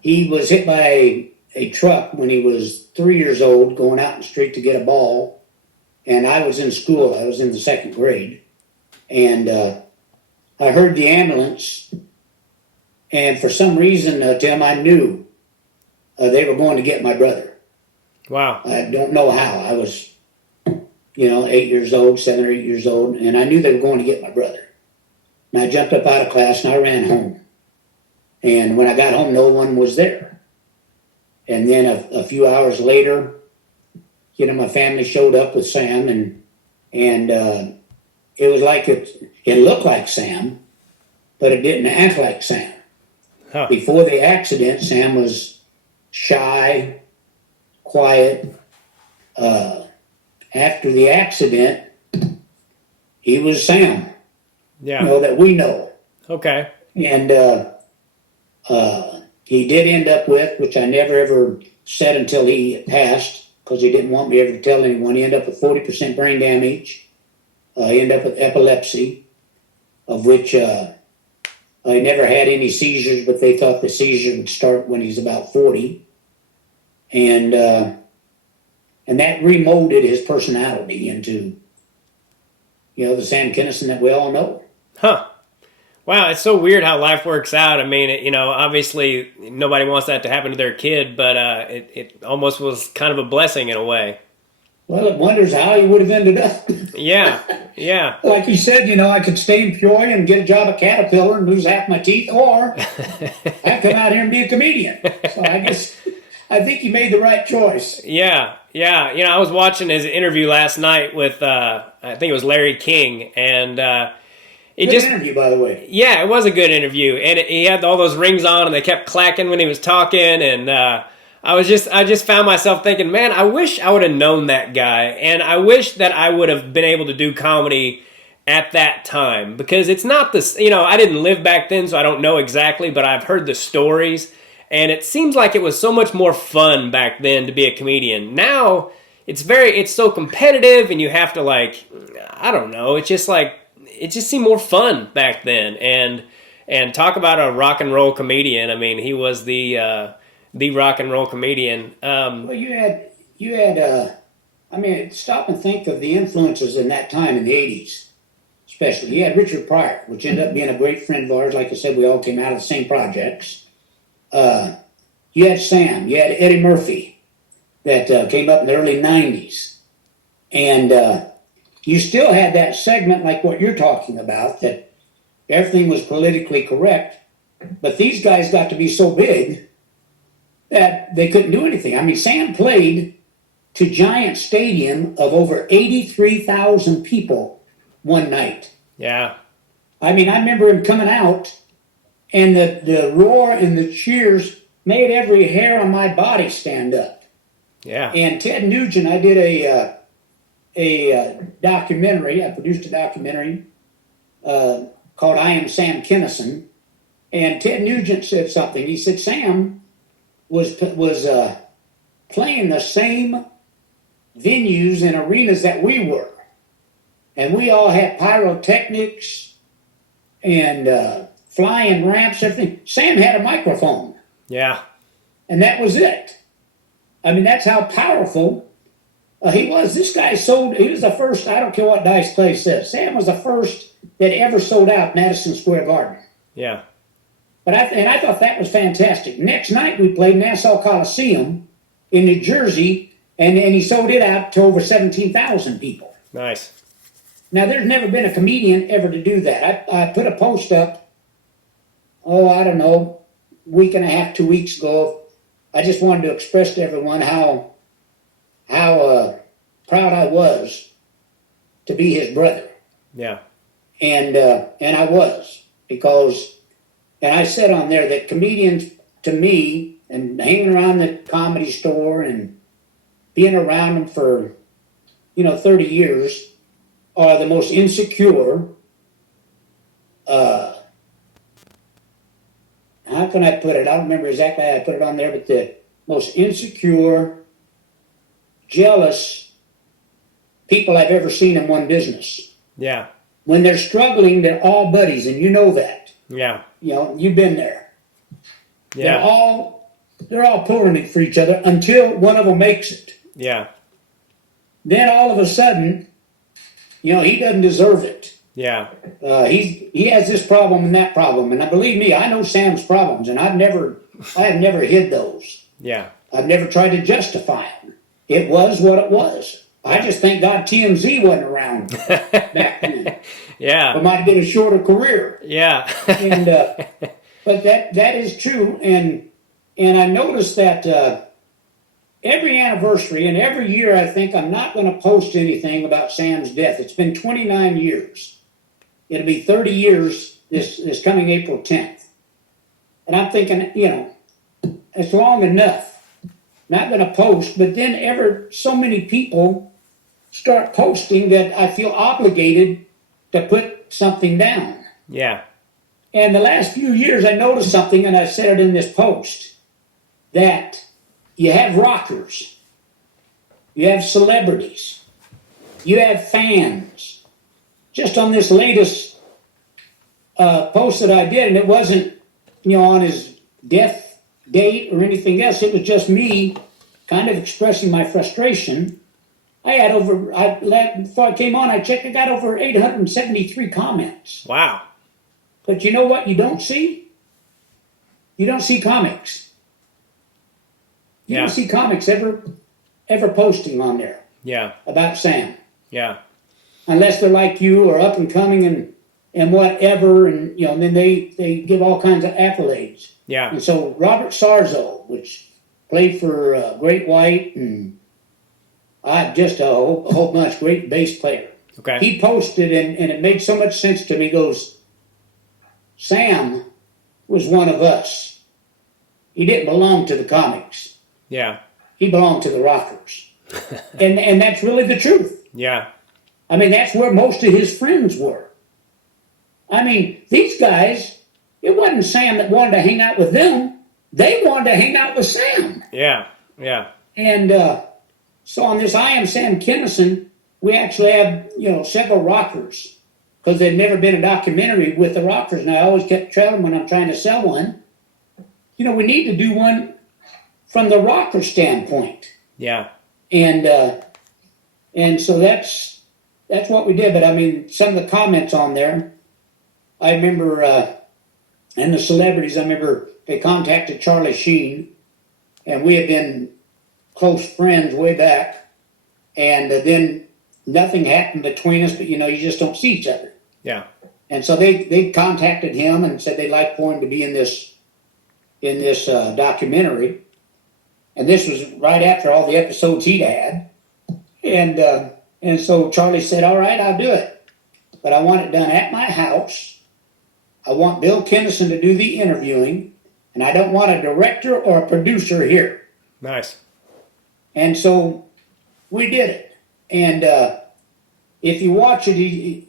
he was hit by a truck when he was 3 years old, going out in the street to get a ball. And I was in school. I was in the second grade. And I heard the ambulance. And for some reason, Tim, I knew they were going to get my brother. Wow. I don't know how. I was, 8 years old, 7 or 8 years old, and I knew they were going to get my brother. And I jumped up out of class and I ran home. And when I got home, no one was there. And then a few hours later, my family showed up with Sam, and it was like it looked like Sam, but it didn't act like Sam. Huh. Before the accident, Sam was shy, quiet. After the accident, he was Sam. Yeah. That we know. Okay. And he did end up with, which I never ever said until he passed, because he didn't want me ever to tell anyone, he ended up with 40% brain damage. He ended up with epilepsy, of which he never had any seizures, but they thought the seizure would start when he's about 40. And that remolded his personality into, the Sam Kinison that we all know. Huh. Wow, it's so weird how life works out. I mean, obviously nobody wants that to happen to their kid, but it almost was kind of a blessing in a way. Well, it wonders how he would have ended up. Yeah, yeah. Like he said, I could stay in Peoria and get a job at Caterpillar and lose half my teeth, or I'd come out here and be a comedian. So I think he made the right choice. Yeah. I was watching his interview last night with, I think it was Larry King, and Good interview, by the way. Yeah, it was a good interview, and he had all those rings on, and they kept clacking when he was talking, and I just found myself thinking, man, I wish I would have known that guy, and I wish that I would have been able to do comedy at that time, because it's not this, I didn't live back then, so I don't know exactly, but I've heard the stories, and it seems like it was so much more fun back then to be a comedian. Now, it's so competitive, and you have to, I don't know, it just seemed more fun back then, and talk about a rock and roll comedian. I mean, he was the rock and roll comedian. Well, you had. Stop and think of the influences in that time in the 80s, especially. You had Richard Pryor, which ended up being a great friend of ours. Like I said, we all came out of the same projects. You had Sam. You had Eddie Murphy that came up in the early 90s, and you still had that segment like what you're talking about, that everything was politically correct, but these guys got to be so big that they couldn't do anything. I mean, Sam played to Giant Stadium of over 83,000 people one night. Yeah. I mean, I remember him coming out, and the roar and the cheers made every hair on my body stand up. Yeah. And Ted Nugent, I did a documentary. I produced a documentary called I Am Sam Kinison. And Ted Nugent said something. He said Sam was playing the same venues and arenas that we were. And we all had pyrotechnics and flying ramps, everything. Sam had a microphone. Yeah. And that was it. I mean, that's how powerful he was. This guy he was the first, I don't care what Dice Clay says, Sam was the first that ever sold out Madison Square Garden. Yeah. But I thought that was fantastic. Next night we played Nassau Coliseum, in New Jersey, and he sold it out to over 17,000 people. Nice. Now, there's never been a comedian ever to do that. I put a post up, I don't know, week and a half, 2 weeks ago. I just wanted to express to everyone how proud I was to be his brother. Yeah. And I was, because, and I said on there that comedians, to me, and hanging around the Comedy Store and being around them for, 30 years, are the most insecure, how can I put it? I don't remember exactly how I put it on there, but the most insecure, jealous people I've ever seen in one business. Yeah. When they're struggling, they're all buddies, and you know that. Yeah. You've been there. Yeah. They're all pulling it for each other until one of them makes it. Yeah. Then all of a sudden, he doesn't deserve it. Yeah. He has this problem and that problem, and believe me, I know Sam's problems, and I have never hid those. Yeah. I've never tried to justify them. It was what it was. I just thank God TMZ wasn't around back then. Yeah. It might have been a shorter career. Yeah. And but that is true, and I noticed that every anniversary and every year I think I'm not going to post anything about Sam's death. It's been 29 years. It'll be 30 years this coming April 10th. And I'm thinking, it's long enough. Not going to post, but then ever so many people start posting that I feel obligated to put something down. Yeah. And the last few years I noticed something, and I said it in this post, that you have rockers, you have celebrities, you have fans. Just on this latest post that I did, and it wasn't, on his death date or anything else, it was just me kind of expressing my frustration. Before I came on, I checked, I got over 873 comments. Wow. But you know what you don't see? You don't see comics. You don't see comics ever posting on there. Yeah. About Sam. Yeah. Unless they're like you or up and coming and whatever, and and then they give all kinds of accolades. Yeah. And so Robert Sarzo, which played for Great White, and just a whole bunch, great bass player. Okay. He posted, and it made so much sense to me. He goes, Sam was one of us. He didn't belong to the comics. Yeah. He belonged to the rockers. and that's really the truth. Yeah. I mean, that's where most of his friends were. I mean, these guys, it wasn't Sam that wanted to hang out with them. They wanted to hang out with Sam. Yeah. Yeah. And so on this I Am Sam Kinison, we actually have, several rockers, because there'd never been a documentary with the rockers. And I always kept telling when I'm trying to sell one, we need to do one from the rocker standpoint. Yeah. And so that's what we did. But I mean, some of the comments on there, I remember, and the celebrities, I remember they contacted Charlie Sheen, and we had been close friends way back, and then nothing happened between us, but you just don't see each other. Yeah. And so they contacted him and said they'd like for him to be in this documentary. And this was right after all the episodes he'd had. And so Charlie said, all right, I'll do it. But I want it done at my house. I want Bill Kinison to do the interviewing. And I don't want a director or a producer here. Nice. And so we did it. And if you watch it, he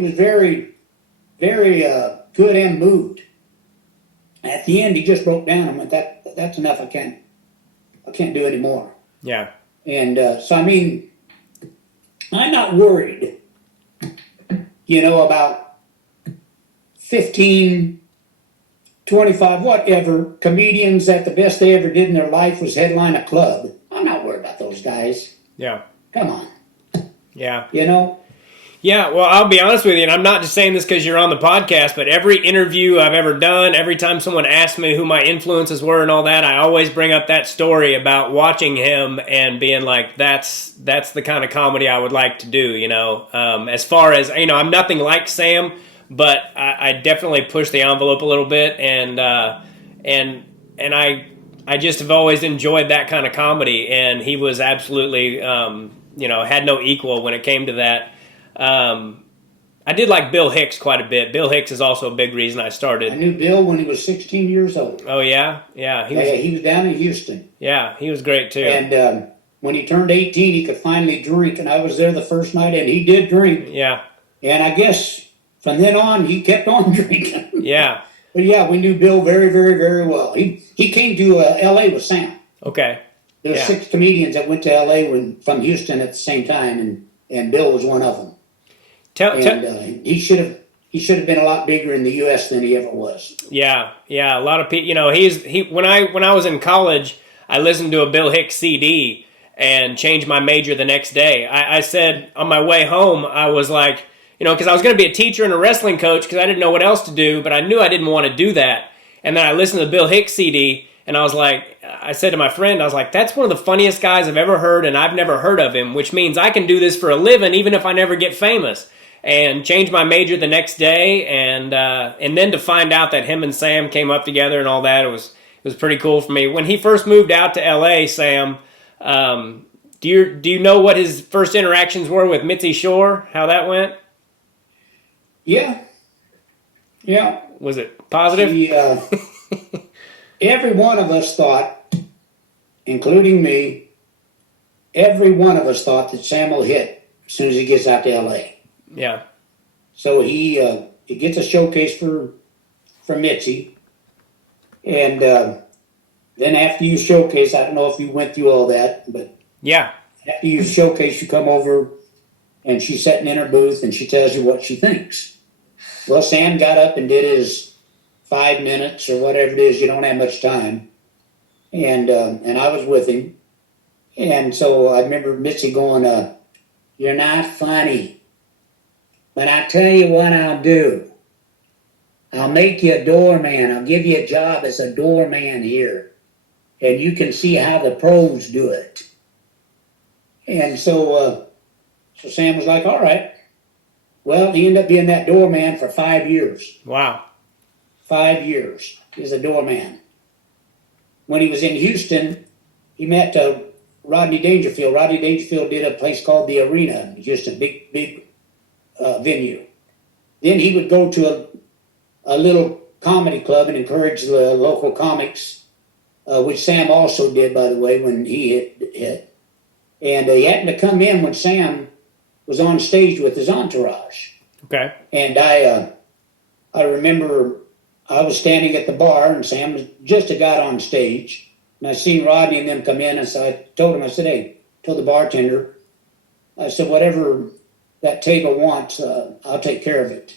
was very, very good and moved. At the end, he just broke down and went, that's enough. I can't do any more. Yeah. And so, I mean, I'm not worried, about 15, 25, whatever, comedians that the best they ever did in their life was headline a club. I'm not worried about those guys. Yeah. Come on. Yeah. Yeah, well, I'll be honest with you, and I'm not just saying this because you're on the podcast, but every interview I've ever done, every time someone asks me who my influences were and all that, I always bring up that story about watching him and being like, that's the kind of comedy I would like to do, you know. As far as, you know, I'm nothing like Sam, but I definitely push the envelope a little bit, and I just have always enjoyed that kind of comedy, and he was absolutely, you know, had no equal when it came to that. I did like Bill Hicks quite a bit. Bill Hicks is also a big reason I started. I knew Bill when he was 16 years old. Oh, yeah? Yeah. He was down in Houston. Yeah, he was great, too. And when he turned 18, he could finally drink, and I was there the first night, and he did drink. Yeah. And I guess from then on, he kept on drinking. Yeah. But yeah, we knew Bill very, very, very well. He came to L.A. with Sam. Okay. There were 6 comedians that went to L.A. from Houston at the same time, and Bill was one of them. He should have been a lot bigger in the U.S. than he ever was. Yeah, a lot of people. You know, when I was in college, I listened to a Bill Hicks CD and changed my major the next day. I said on my way home, I was like, you know, because I was going to be a teacher and a wrestling coach because I didn't know what else to do, but I knew I didn't want to do that. And then I listened to the Bill Hicks CD, and I said to my friend, I was like, that's one of the funniest guys I've ever heard, and I've never heard of him, which means I can do this for a living even if I never get famous. And changed my major the next day, and then to find out that him and Sam came up together and all that, it was pretty cool for me. When he first moved out to L.A., Sam, do you know what his first interactions were with Mitzi Shore? How that went? Yeah. Was it positive? Every one of us thought, including me, every one of us thought that Sam will hit as soon as he gets out to L.A. Yeah. So he gets a showcase for Mitzi, and then after you showcase, I don't know if you went through all that, but yeah, after you showcase, you come over, and she's sitting in her booth, and she tells you what she thinks. Well, Sam got up and did his 5 minutes or whatever it is. You don't have much time, and I was with him, and so I remember Mitzi going, "You're not funny. But I'll tell you what I'll do. I'll make you a doorman. I'll give you a job as a doorman here. And you can see how the pros do it." And so Sam was like, all right. Well, he ended up being that doorman for 5 years. Wow. 5 years as a doorman. When he was in Houston, he met Rodney Dangerfield. Rodney Dangerfield did a place called the Arena in Houston, big venue. Then he would go to a little comedy club and encourage the local comics, which Sam also did, by the way, when he hit. And he happened to come in when Sam was on stage with his entourage. Okay. And I remember I was standing at the bar, and Sam was just got on stage, and I seen Rodney and them come in, and so I told him, I said, hey, told the bartender, I said, whatever that table wants, I'll take care of it.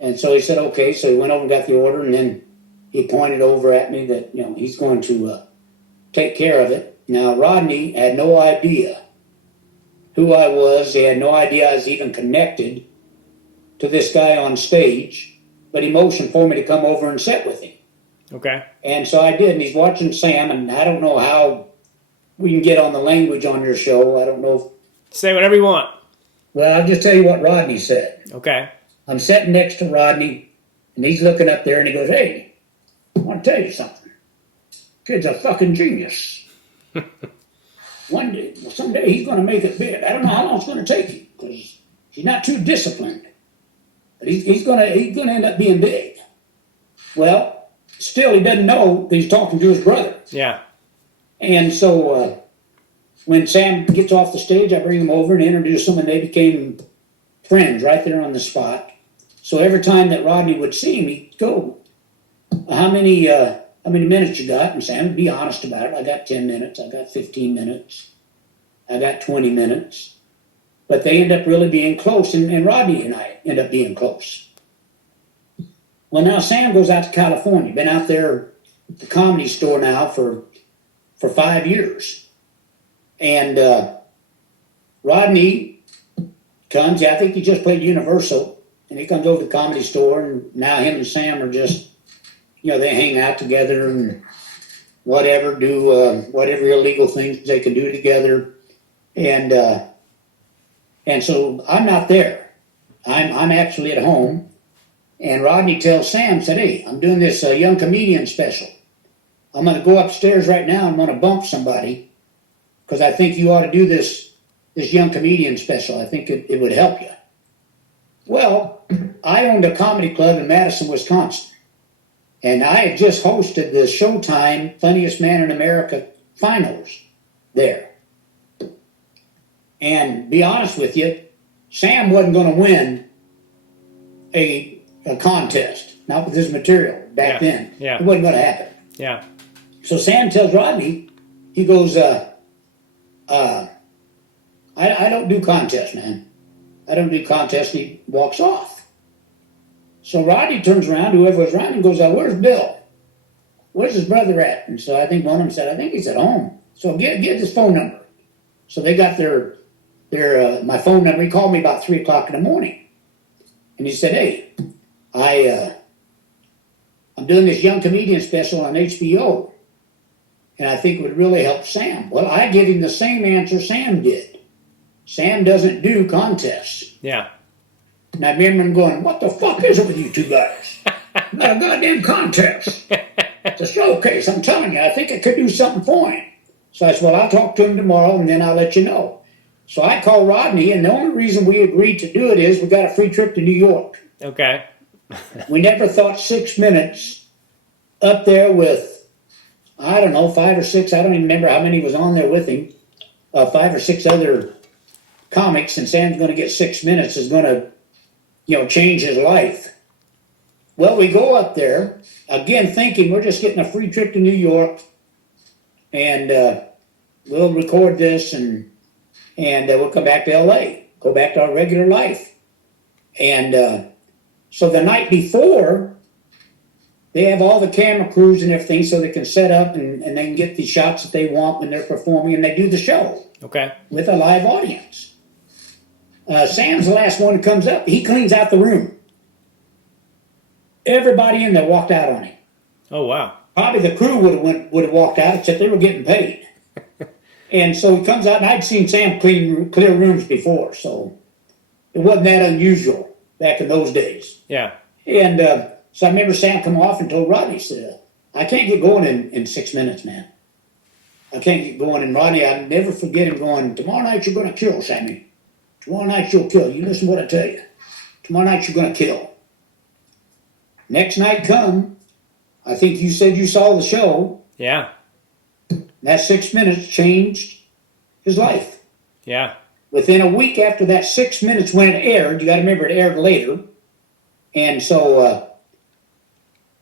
And so he said, okay. So he went over and got the order, and then he pointed over at me that, you know, he's going to take care of it. Now, Rodney had no idea who I was. He had no idea I was even connected to this guy on stage, but he motioned for me to come over and sit with him. Okay. And so I did, and he's watching Sam, and I don't know how we can get on the language on your show. I don't know. Say whatever you want. Well, I'll just tell you what Rodney said. Okay. I'm sitting next to Rodney, and he's looking up there, and he goes, hey, I want to tell you something. Kid's a fucking genius. Someday he's going to make it big. I don't know how long it's going to take him, because he's not too disciplined. But he's going to end up being big. Well, still he doesn't know that he's talking to his brother. Yeah. And so when Sam gets off the stage, I bring him over and introduce him, and they became friends right there on the spot. So every time that Rodney would see him, he'd go, how many minutes you got? And Sam would be honest about it. I got 10 minutes. I got 15 minutes. I got 20 minutes. But they end up really being close, and Rodney and I end up being close. Well, now Sam goes out to California. Been out there at the Comedy Store now for 5 years. And Rodney comes. Yeah, I think he just played Universal, and he comes over to the Comedy Store, and now him and Sam are just, they hang out together and whatever, do whatever illegal things they can do together, and so I'm not there. I'm actually at home, and Rodney tells Sam, said, "Hey, I'm doing this young comedian special. I'm going to go upstairs right now. I'm going to bump somebody because I think you ought to do this young comedian special. I think it would help you." Well, I owned a comedy club in Madison, Wisconsin, and I had just hosted the Showtime Funniest Man in America finals there. And be honest with you, Sam wasn't going to win a contest, not with his material back then. Yeah. It wasn't going to happen. Yeah. So Sam tells Rodney, he goes, I don't do contests, man. I don't do contests. And he walks off. So Rodney turns around, whoever was around him goes, "Where's Bill? Where's his brother at?" And so I think one of them said, "I think he's at home." So get his phone number. So they got their my phone number. He called me about 3 o'clock in the morning. And he said, "Hey, I'm doing this young comedian special on HBO. And I think it would really help Sam." Well, I give him the same answer Sam did. Sam doesn't do contests. Yeah. And I remember him going, "What the fuck is it with you two guys? Not a goddamn contest. It's a showcase. I'm telling you, I think it could do something for him." So I said, "Well, I'll talk to him tomorrow and then I'll let you know." So I called Rodney, and the only reason we agreed to do it is we got a free trip to New York. Okay. We never thought 6 minutes up there with, I don't know, 5 or 6, I don't even remember how many was on there with him, 5 or 6 other comics, and Sam's going to get 6 minutes is going to, change his life. Well, we go up there, again thinking we're just getting a free trip to New York, and we'll record this, and we'll come back to L.A., go back to our regular life. And so the night before, they have all the camera crews and everything so they can set up and they can get the shots that they want when they're performing, and they do the show. Okay. With a live audience. Sam's the last one who comes up. He cleans out the room. Everybody in there walked out on him. Oh, wow. Probably the crew would have walked out, except they were getting paid. And so he comes out, and I'd seen Sam clear rooms before, so it wasn't that unusual back in those days. Yeah. And so I remember Sam come off and told Rodney, he said, "I can't get going in 6 minutes, man. I can't get going." And Rodney, I'll never forget him going, "Tomorrow night you're going to kill, Sammy. Tomorrow night you'll kill. You listen to what I tell you. Tomorrow night you're going to kill." Next night come, I think you said you saw the show. Yeah. That 6 minutes changed his life. Yeah. Within a week after that 6 minutes when it aired, you got to remember it aired later. And so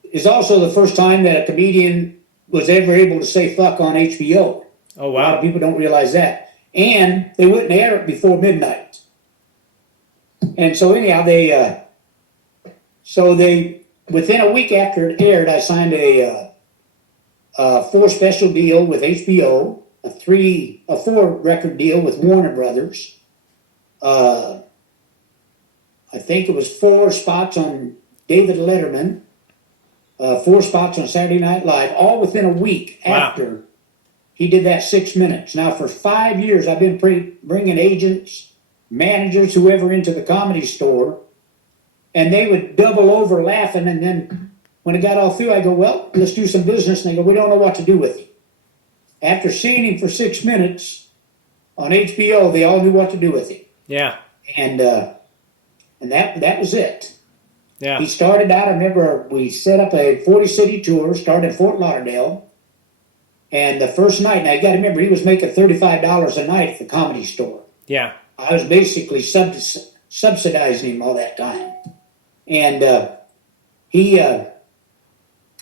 it's also the first time that a comedian was ever able to say fuck on HBO. Oh, A lot wow. of people don't realize that. And they wouldn't air it before midnight. And so anyhow, within a week after it aired, I signed a 4 special deal with HBO, a 4 record deal with Warner Brothers. I think it was 4 spots on David Letterman, 4 spots on Saturday Night Live, all within a week after he did that 6 minutes. Now, for 5 years, I've been bringing agents, managers, whoever into the Comedy Store, and they would double over laughing, and then when it got all through, I go, "Well, let's do some business." And they go, "We don't know what to do with you." After seeing him for 6 minutes on HBO, they all knew what to do with him. Yeah. And that was it. Yeah. He started out, I remember we set up a 40-city tour, started in Fort Lauderdale. And the first night, now you got to remember, he was making $35 a night at the Comedy Store. Yeah. I was basically subsidizing him all that time. And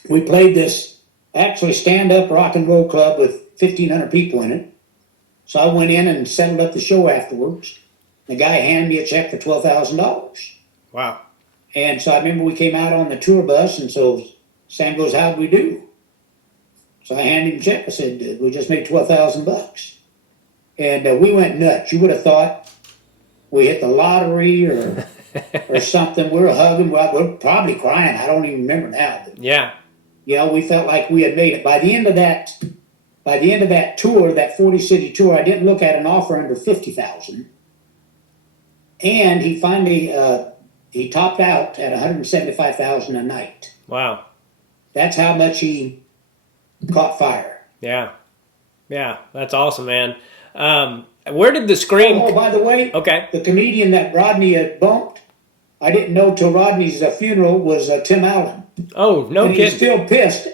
we played this actually stand-up rock and roll club with 1,500 people in it. So I went in and settled up the show afterwards. The guy handed me a check for $12,000. Wow. And so I remember we came out on the tour bus, and so Sam goes, "How'd we do?" So I handed him a check. I said, "We just made $12,000. And we went nuts. You would have thought we hit the lottery or something. We were hugging. We're probably crying. I don't even remember now. But, Yeah. you know, we felt like we had made it. By the end of that tour, that 40-city tour, I didn't look at an offer under $50,000. And he finally he topped out at $175,000 a night. Wow. That's how much he caught fire. Yeah. Yeah. That's awesome, man. Where did the Scream? Oh, by the way, Okay. the comedian that Rodney had bumped, I didn't know till Rodney's funeral, was Tim Allen. Oh, no And kidding. he's still pissed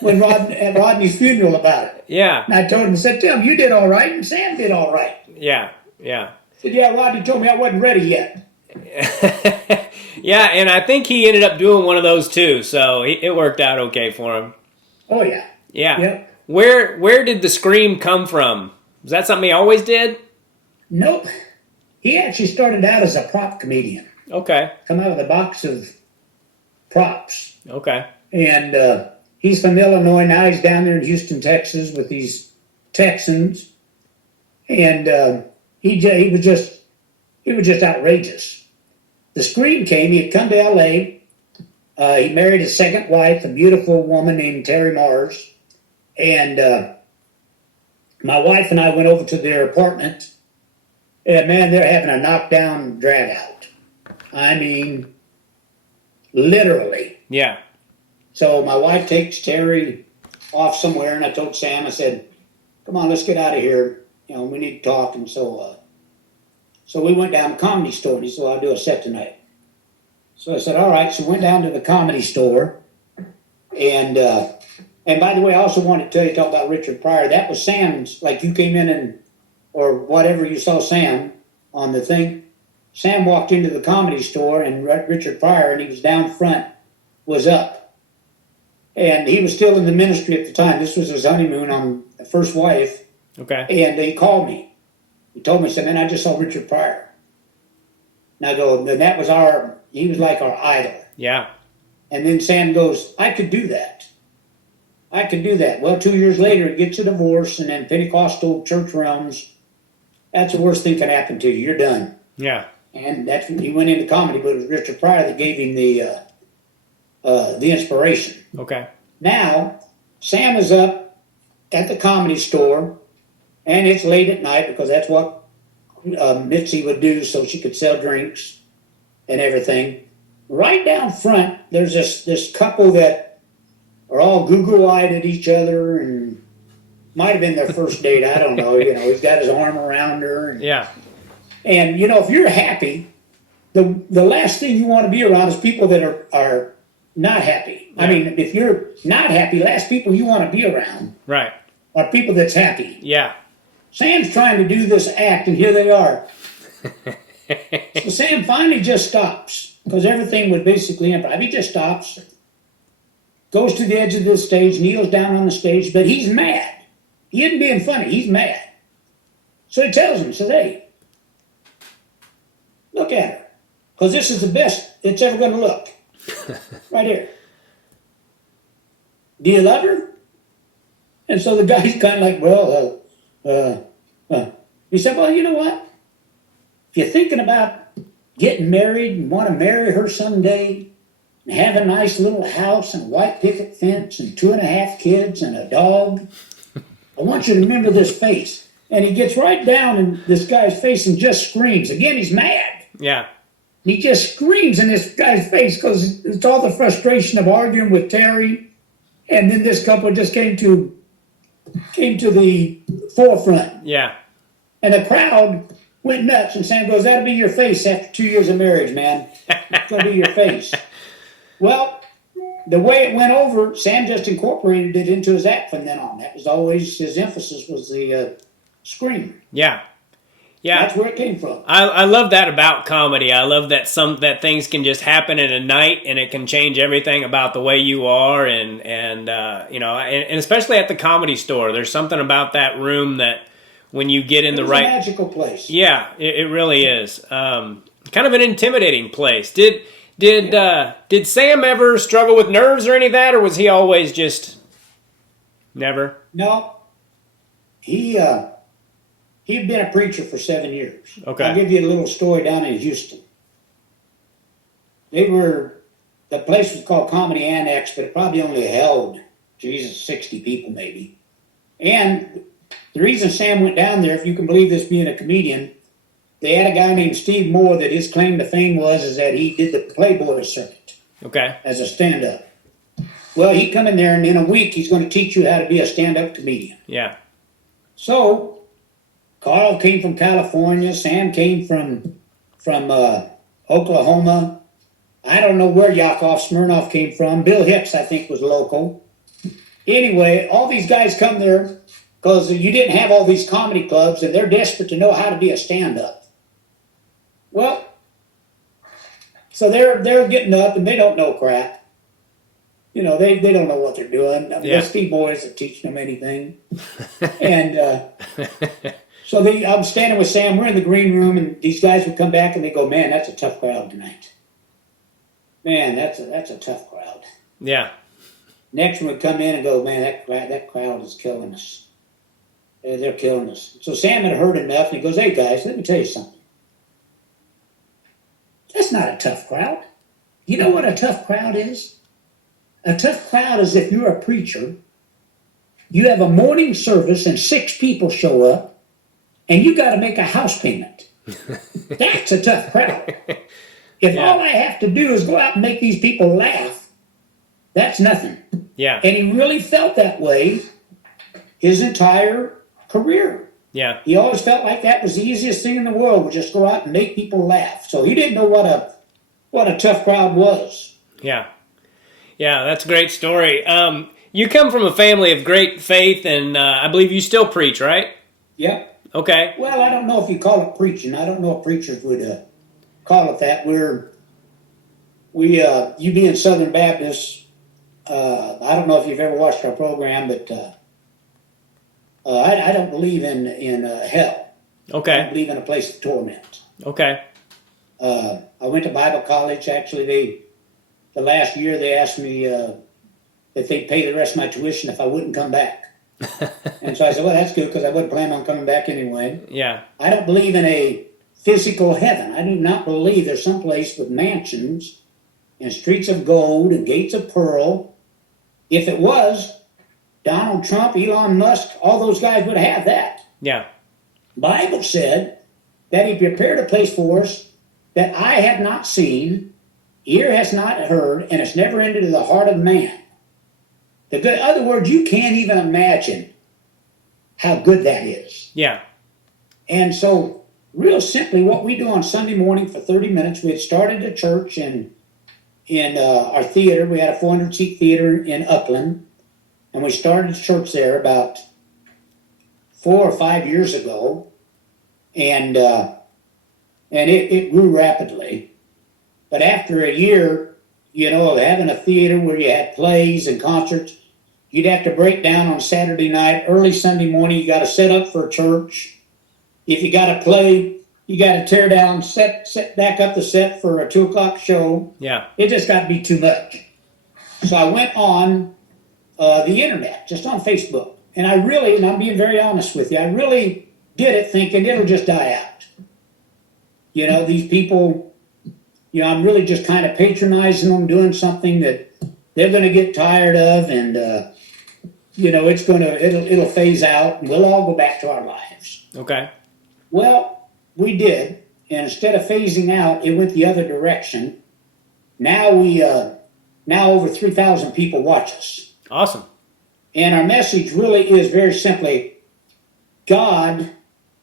when at Rodney's funeral about it. Yeah. And I told him, I said, Tim, you did all right, and Sam did all right. Yeah. Yeah. I said, yeah, Rodney told me I wasn't ready yet. Yeah, and I think he ended up doing one of those too, so it worked out okay for him. Oh, yeah. Yeah. Yep. Where did the Scream come from? Was that something he always did? Nope. He actually started out as a prop comedian. Okay. Come out with a box of props. Okay. And he's from Illinois. Now he's down there in Houston, Texas with these Texans. And he was just outrageous. The Scream came. He had come to L.A. He married his second wife, a beautiful woman named Terry Mars. And my wife and I went over to their apartment. And, man, they're having a knockdown drag out. I mean, literally. Yeah. So my wife takes Terry off somewhere, and I told Sam, I said, come on, let's get out of here. You know, we need to talk. And so we went down to the Comedy Store, and he said, well, I'll do a set tonight. So I said, all right. So we went down to the Comedy Store. And by the way, I also wanted to tell you, talk about Richard Pryor. That was Sam's, like you came in or whatever, you saw Sam on the thing. Sam walked into the Comedy Store, and Richard Pryor, and he was down front, was up. And he was still in the ministry at the time. This was his honeymoon on the first wife. Okay. And he called me. He told me, he said, man, I just saw Richard Pryor. And I go, then that was he was like our idol. Yeah. And then Sam goes, I could do that. I could do that. Well, 2 years later, he gets a divorce, and then Pentecostal church realms. That's the worst thing can happen to you. You're done. Yeah. And that's when he went into comedy, but it was Richard Pryor that gave him the inspiration. Okay. Now, Sam is up at the Comedy Store, and it's late at night because that's what Mitzi would do so she could sell drinks and everything. Right down front, there's this couple that are all Google-eyed at each other, and might have been their first date. I don't know. You know, he's got his arm around her. Yeah. And, you know, if you're happy, the last thing you want to be around is people that are not happy. Yeah. I mean, if you're not happy, last people you want to be around Right. are people that's happy. Yeah. Sam's trying to do this act, and here they are. So Sam finally just stops, because everything was basically improv. He just stops, goes to the edge of the stage, kneels down on the stage, but he's mad. He isn't being funny. He's mad. So he tells him, says, hey, look at her, because this is the best it's ever going to look. Right here. Do you love her? And so the guy's kind of like, well, he said, well, you know what? If you're thinking about getting married and want to marry her someday and have a nice little house and a white picket fence and 2.5 kids and a dog, I want you to remember this face. And he gets right down in this guy's face and just screams. Again, he's mad. Yeah. He just screams in this guy's face because it's all the frustration of arguing with Terry. And then this couple just came to the forefront. Yeah. And the crowd went nuts. And Sam goes, that'll be your face after 2 years of marriage, man. It's going to be your face. Well, the way it went over, Sam just incorporated it into his act from then on. That was always his emphasis, was the scream. Yeah. Yeah. That's where it came from. I love that about comedy. I love that things can just happen in a night, and it can change everything about the way you are, and you know, and especially at the Comedy Store, there's something about that room that when you get in the right, a magical place. Yeah, it really is. Kind of an intimidating place. Did Sam ever struggle with nerves or any of that, or was he always just never? No, he He'd been a preacher for 7 years. Okay. I'll give you a little story down in Houston. The place was called Comedy Annex, but it probably only held, 60 people maybe. And the reason Sam went down there, if you can believe this being a comedian, they had a guy named Steve Moore that his claim to fame was that he did the Playboy circuit. Okay. As a stand-up. Well, he come in there, and in a week, he's going to teach you how to be a stand-up comedian. Yeah. So, Carl came from California. Sam came from Oklahoma. I don't know where Yakov Smirnoff came from. Bill Hicks, I think, was local. Anyway, all these guys come there because you didn't have all these comedy clubs, and they're desperate to know how to be a stand-up. Well, so they're getting up, and they don't know crap. You know, they don't know what they're doing. I mean, Yeah. the Steve Moore isn't teaching them anything. And so I'm standing with Sam. We're in the green room, and these guys would come back, and they go, "Man, that's a tough crowd tonight. Man, that's a tough crowd." Yeah. Next one would come in and go, "Man, that crowd is killing us. They're killing us." So Sam had heard enough, and he goes, "Hey, guys, let me tell you something. That's not a tough crowd. You know what a tough crowd is? A tough crowd is if you're a preacher, you have a morning service and 6 people show up, and you got to make a house payment. That's a tough crowd. If all I have to do is go out and make these people laugh, that's nothing." Yeah. And he really felt that way his entire career. Yeah. He always felt like that was the easiest thing in the world, was just go out and make people laugh. So he didn't know what a tough crowd was. Yeah. Yeah, that's a great story. You come from a family of great faith, and I believe you still preach, right? Yep. Okay. Well, I don't know if you call it preaching. I don't know if preachers would call it that. You being Southern Baptists, I don't know if you've ever watched our program, but I don't believe in hell. I Okay. don't believe in a place of torment. Okay. I went to Bible college. Actually, the last year they asked me if they'd pay the rest of my tuition if I wouldn't come back. And so I said, well, that's good, because I wasn't planning on coming back anyway. Yeah. I don't believe in a physical heaven. I do not believe there's some place with mansions and streets of gold and gates of pearl. If it was, Donald Trump, Elon Musk, all those guys would have that. Yeah. Bible said that he prepared a place for us that eye have not seen, ear has not heard, and it's never entered into the heart of man. In other words, you can't even imagine how good that is. Yeah. And so, real simply, what we do on Sunday morning for 30 minutes, we had started a church in our theater. We had a 400-seat theater in Upland, and we started a church there about 4 or 5 years ago, and it grew rapidly. But after a year, of having a theater where you had plays and concerts, you'd have to break down on Saturday night. Early Sunday morning, you got to set up for church. If you got to play, you got to tear down, set back up the set for a 2 o'clock show. Yeah. It just got to be too much. So I went on the internet, just on Facebook. And I'm being very honest with you, I really did it thinking it'll just die out. These people, I'm really just kind of patronizing them, doing something that they're going to get tired of, and it'll phase out, and we'll all go back to our lives. Okay. Well, we did, and instead of phasing out, it went the other direction. Now over 3,000 people watch us. Awesome. And our message really is very simply, God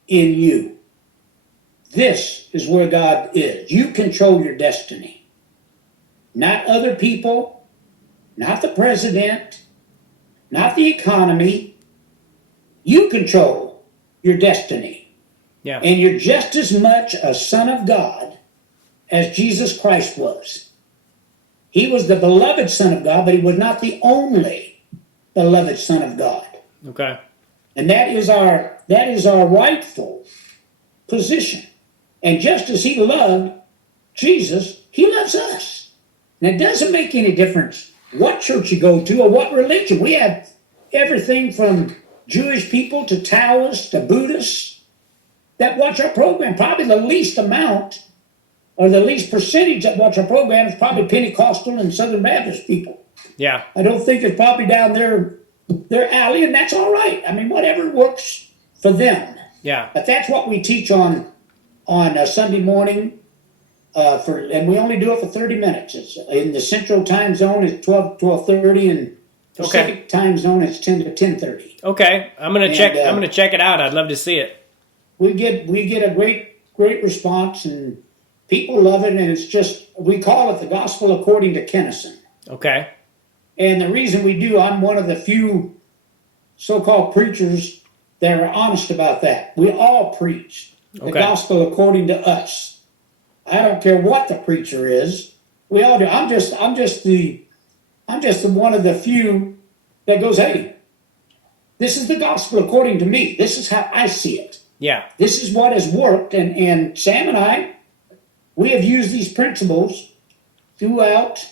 in you. This is where God is. You control your destiny. Not other people, not the president, not the economy. You control your destiny. Yeah. And you're just as much a son of God as Jesus Christ was. He was the beloved Son of God, but he was not the only beloved Son of God. Okay. And that is our rightful position. And just as he loved Jesus, he loves us. And it doesn't make any difference what church you go to or what religion. We have everything from Jewish people to Taoists to Buddhists that watch our program. Probably the least amount or the least percentage that watch our program is probably Pentecostal and Southern Baptist people. Yeah. I don't think it's probably down their alley, and that's all right. I mean, whatever works for them. Yeah. But that's what we teach on Sunday morning. And we only do it for 30 minutes. It's in the Central Time Zone, it's 12:30, and Pacific Time Zone, it's 10 to 10:30. Okay, I'm gonna check it out. I'd love to see it. We get a great response, and people love it. And it's just, we call it the Gospel According to Kinison. Okay. And the reason we do, I'm one of the few so-called preachers that are honest about that. We all preach the gospel according to us. I don't care what the preacher is. We all do. I'm just one of the few that goes, hey, this is the gospel according to me. This is how I see it. Yeah. This is what has worked. And Sam and I, we have used these principles throughout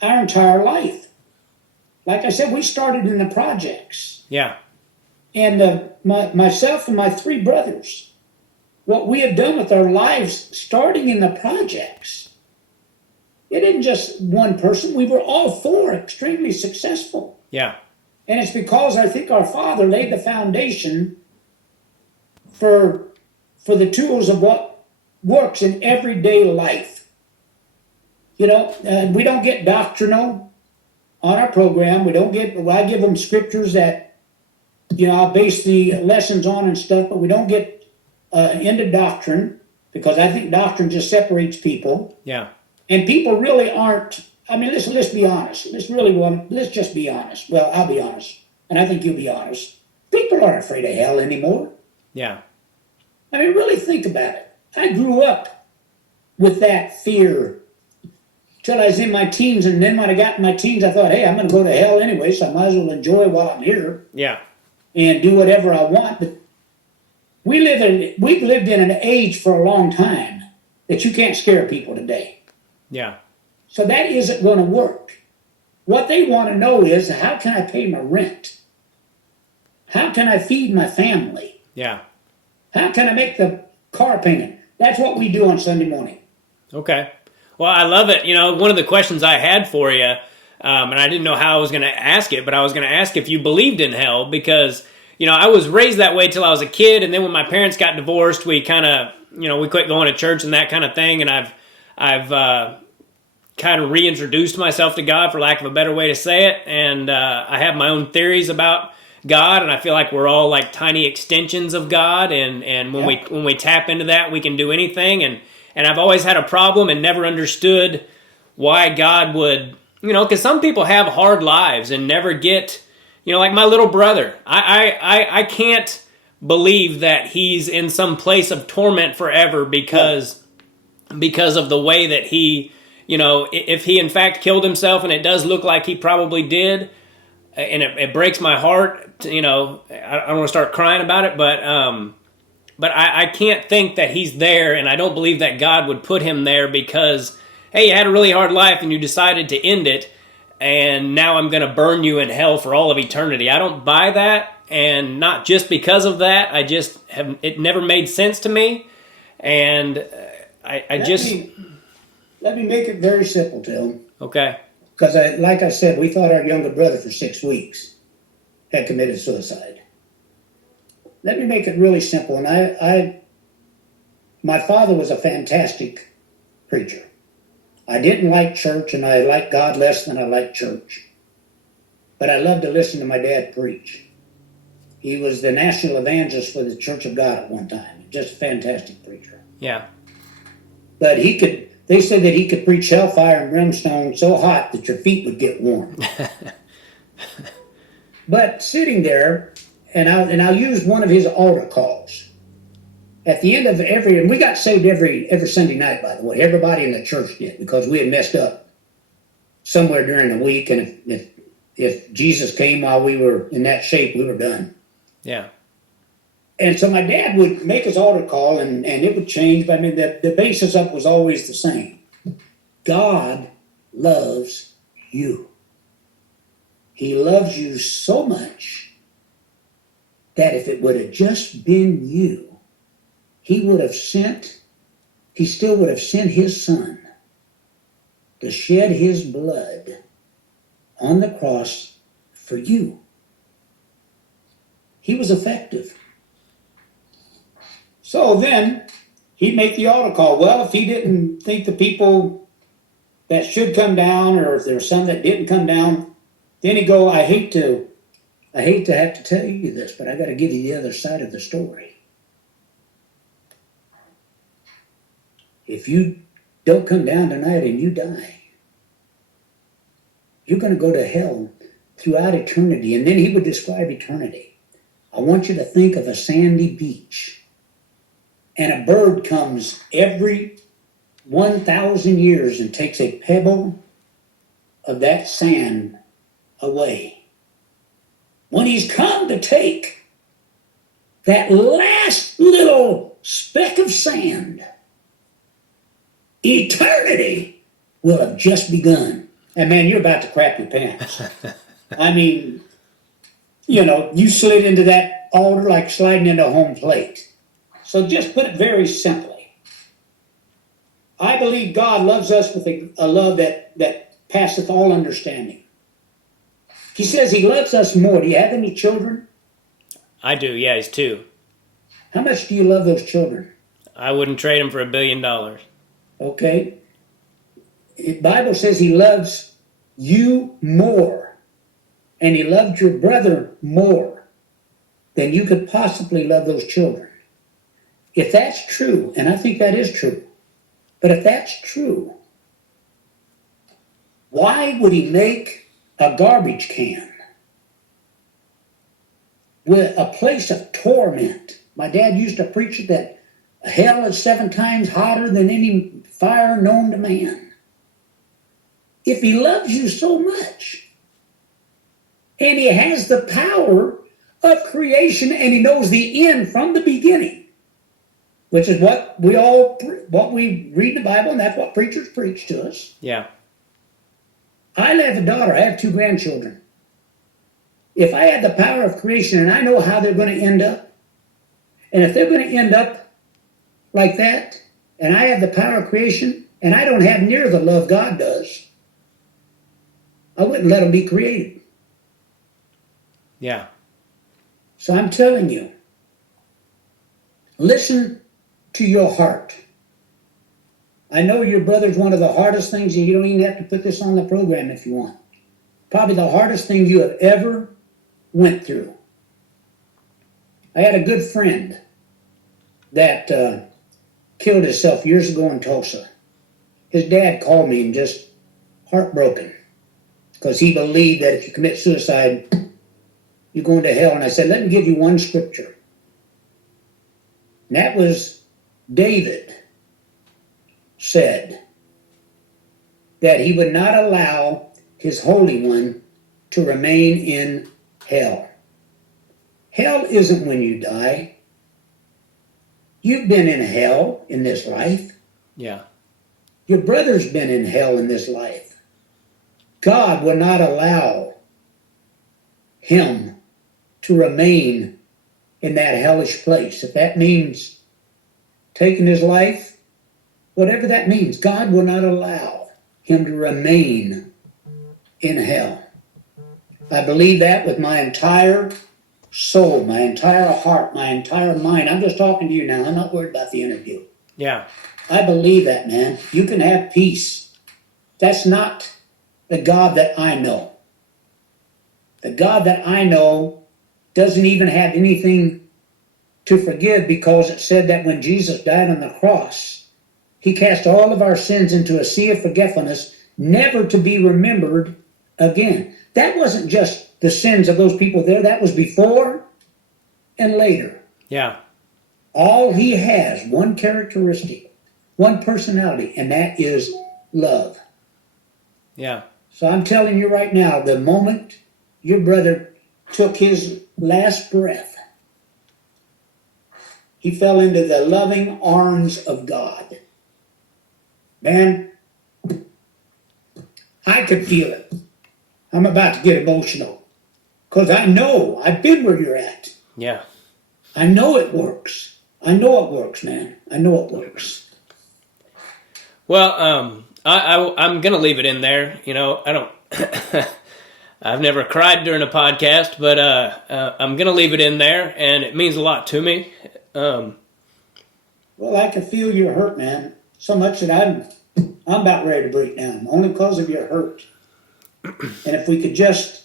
our entire life. Like I said, we started in the projects. Yeah. And myself and my three brothers, what we have done with our lives starting in the projects, it isn't just one person. We were all four extremely successful. Yeah. And it's because I think our Father laid the foundation for the tools of what works in everyday life. You know, we don't get doctrinal on our program. I give them scriptures that, you know, I'll base the lessons on and stuff, but we don't get into doctrine, because I think doctrine just separates people. Yeah. And people really aren't, I mean, let's be honest. Let's just be honest. Well, I'll be honest. And I think you'll be honest. People aren't afraid of hell anymore. Yeah. I mean, really think about it. I grew up with that fear till I was in my teens, and then when I got in my teens, I thought, hey, I'm going to go to hell anyway, so I might as well enjoy while I'm here. Yeah. And do whatever I want. But we've lived in an age for a long time that you can't scare people today. Yeah. So that isn't going to work. What they want to know is, how can I pay my rent? How can I feed my family? Yeah. How can I make the car payment? That's what we do on Sunday morning. Okay. Well, I love it. You know, one of the questions I had for you, and I didn't know how I was going to ask it, but I was going to ask if you believed in hell, because, you know, I was raised that way till I was a kid, and then when my parents got divorced, we kind of, you know, we quit going to church and that kind of thing, and I've kind of reintroduced myself to God, for lack of a better way to say it, and I have my own theories about God, and I feel like we're all like tiny extensions of God, and when we tap into that, we can do anything, and I've always had a problem and never understood why God would, you know, because some people have hard lives and never get, you know, like my little brother. I can't believe that he's in some place of torment forever because of the way that he, you know, if he in fact killed himself, and it does look like he probably did, and it breaks my heart, you know, I don't want to start crying about it, but I can't think that he's there, and I don't believe that God would put him there because, hey, you had a really hard life and you decided to end it, and now I'm going to burn you in hell for all of eternity. I don't buy that, and not just because of that. It never made sense to me, and Let me make it very simple, Tim. Okay. Because, like I said, we thought our younger brother for 6 weeks had committed suicide. Let me make it really simple. And my father was a fantastic preacher. I didn't like church, and I liked God less than I liked church. But I loved to listen to my dad preach. He was the national evangelist for the Church of God at one time. Just a fantastic preacher. Yeah. But they said that he could preach hellfire and brimstone so hot that your feet would get warm. But sitting there, and I'll use one of his altar calls. At the end of and we got saved every Sunday night, by the way. Everybody in the church did, because we had messed up somewhere during the week, and if Jesus came while we were in that shape, we were done. Yeah. And so my dad would make his altar call, and it would change, but I mean, the basis of it was always the same. God loves you. He loves you so much that if it would have just been you, he still would have sent his son to shed his blood on the cross for you. He was effective. So then he'd make the altar call. Well, if he didn't think the people that should come down, or if there's some that didn't come down, then he'd go, I hate to have to tell you this, but I got to give you the other side of the story. If you don't come down tonight and you die, you're going to go to hell throughout eternity. And then he would describe eternity. I want you to think of a sandy beach, and a bird comes every 1,000 years and takes a pebble of that sand away. When he's come to take that last little speck of sand, eternity will have just begun. And man, you're about to crap your pants. I mean, you slid into that altar like sliding into a home plate. So just put it very simply. I believe God loves us with a love that passeth all understanding. He says he loves us more. Do you have any children? I do, yeah, he's 2. How much do you love those children? I wouldn't trade him for $1 billion. Okay. The Bible says he loves you more, and he loved your brother more than you could possibly love those children. If that's true, and I think that is true, but if that's true, why would he make a garbage can with a place of torment? My dad used to preach that hell is 7 times hotter than any fire known to man. If he loves you so much, and he has the power of creation, and he knows the end from the beginning, which is what we read in the Bible, and that's what preachers preach to us. Yeah. I have a daughter. I have 2 grandchildren. If I had the power of creation and I know how they're going to end up, and if they're going to end up like that, and I have the power of creation, and I don't have near the love God does, I wouldn't let them be created. Yeah. So I'm telling you, listen to your heart. I know your brother's one of the hardest things, and you don't even have to put this on the program if you want. Probably the hardest thing you have ever went through. I had a good friend that killed himself years ago in Tulsa. His dad called me and just heartbroken because he believed that if you commit suicide, you're going to hell. And I said, let me give you one scripture. And that was David said that he would not allow his Holy One to remain in hell. Hell isn't when you die. You've been in hell in this life. Yeah. Your brother's been in hell in this life. God will not allow him to remain in that hellish place. If that means taking his life, whatever that means, God will not allow him to remain in hell. I believe that with my entire soul, my entire heart, my entire mind. I'm just talking to you now. I'm not worried about the interview. Yeah. I believe that, man. You can have peace. That's not the God that I know. The God that I know doesn't even have anything to forgive, because it said that when Jesus died on the cross, he cast all of our sins into a sea of forgetfulness, never to be remembered again. That wasn't just the sins of those people there. That was before and later. Yeah. All he has, one characteristic, one personality, and that is love. Yeah. So I'm telling you right now, the moment your brother took his last breath, he fell into the loving arms of God. Man, I could feel it. I'm about to get emotional because I know I've been where you're at. Yeah. I know it works. I know it works, man. I know it works. Well, I'm gonna leave it in there. You know, I don't. I've never cried during a podcast, but I'm gonna leave it in there, and it means a lot to me. Well, I can feel your hurt, man. So much that I'm about ready to break down, only because of your hurt. And if we could just,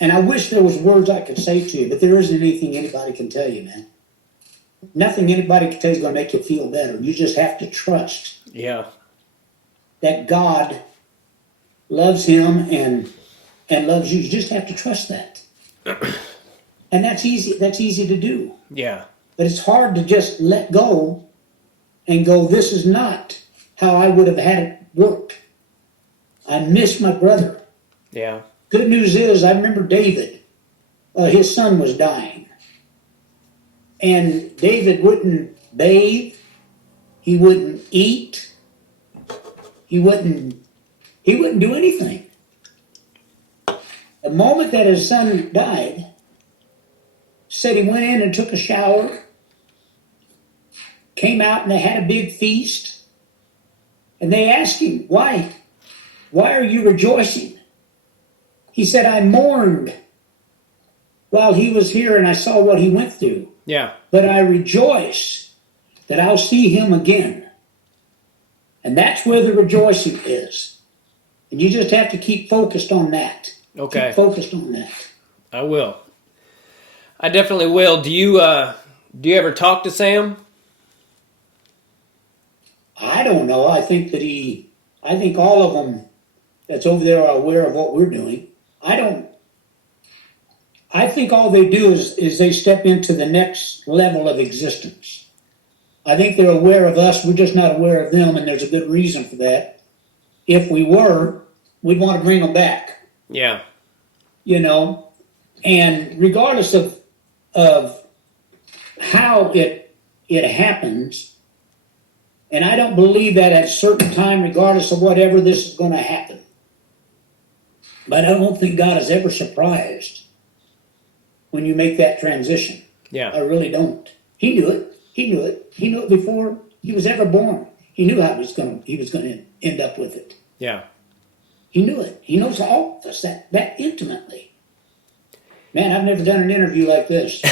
and I wish there was words I could say to you, but there isn't anything anybody can tell you, man. Nothing anybody can tell you is going to make you feel better. You just have to trust. Yeah. That God loves him and loves you. You just have to trust that. And that's easy. That's easy to do. Yeah. But it's hard to just let go and go, this is not how I would have had it work. I miss my brother. Yeah. Good news is, I remember David. His son was dying. And David wouldn't bathe. He wouldn't eat. He wouldn't do anything. The moment that his son died, said he went in and took a shower, came out and they had a big feast. And they asked him, why are you rejoicing? He said, I mourned while he was here and I saw what he went through. Yeah. But I rejoice that I'll see him again. And that's where the rejoicing is. And you just have to keep focused on that. Okay. Keep focused on that. I will. I definitely will. Do you ever talk to Sam? I don't know. I think all of them that's over there are aware of what we're doing. I think all they do is they step into the next level of existence. I think they're aware of us. We're just not aware of them, and there's a good reason for that. If we were, we'd want to bring them back. Yeah. You know, and regardless of how it happens, and I don't believe that at a certain time, regardless of whatever, this is going to happen. But I don't think God is ever surprised when you make that transition. Yeah. I really don't. He knew it. He knew it. He knew it before he was ever born. He knew how he was going to end up with it. Yeah. He knew it. He knows all of us that intimately. Man, I've never done an interview like this.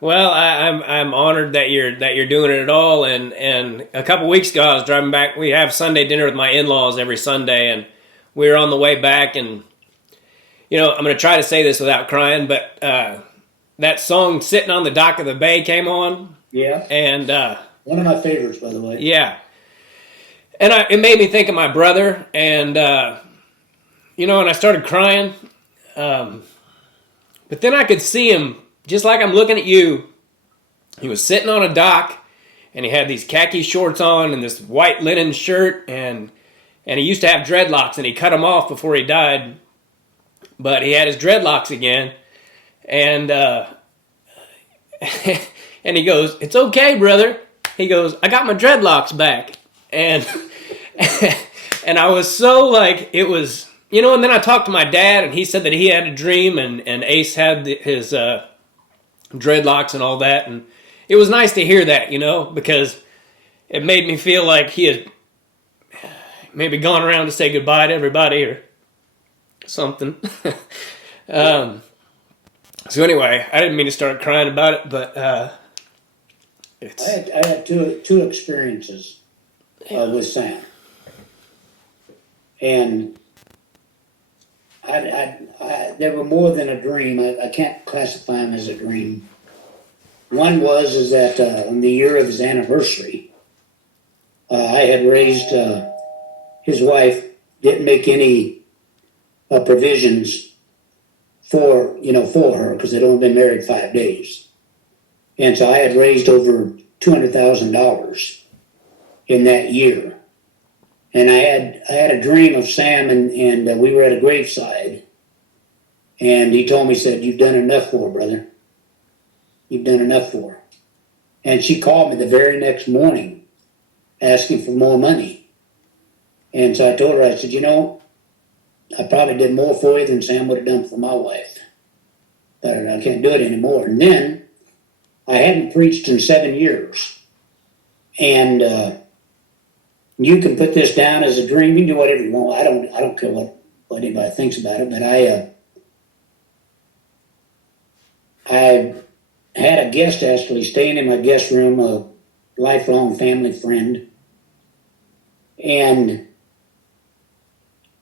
Well, I'm honored that you're doing it at all. And a couple weeks ago, I was driving back. We have Sunday dinner with my in-laws every Sunday, and we were on the way back. And you know, I'm going to try to say this without crying, but that song "Sitting on the Dock of the Bay" came on. Yeah. And one of my favorites, by the way. Yeah. And it made me think of my brother, and you know, and I started crying. But then I could see him, just like I'm looking at you. He was sitting on a dock, and he had these khaki shorts on and this white linen shirt, and he used to have dreadlocks, and he cut them off before he died. But he had his dreadlocks again, and and he goes, "It's okay, brother." He goes, "I got my dreadlocks back," and and I was so like, it was. You know, and then I talked to my dad, and he said that he had a dream, and Ace had his dreadlocks and all that, and it was nice to hear that, you know, because it made me feel like he had maybe gone around to say goodbye to everybody or something. So anyway, I didn't mean to start crying about it, but it's... I had two experiences with Sam, and they were more than a dream. I can't classify them as a dream. One is that on the year of his anniversary, I had raised his wife, didn't make any provisions for her because they'd only been married 5 days, and so I had raised over $200,000 in that year. And I had a dream of Sam, and we were at a graveside, and he told me, said, "You've done enough for her, brother. You've done enough for her." And she called me the very next morning asking for more money. And so I told her, I said, "You know, I probably did more for you than Sam would have done for my wife. But I can't do it anymore." And then I hadn't preached in 7 years. And you can put this down as a dream. You can do whatever you want. I don't care what anybody thinks about it. But I had a guest actually staying in my guest room, a lifelong family friend, and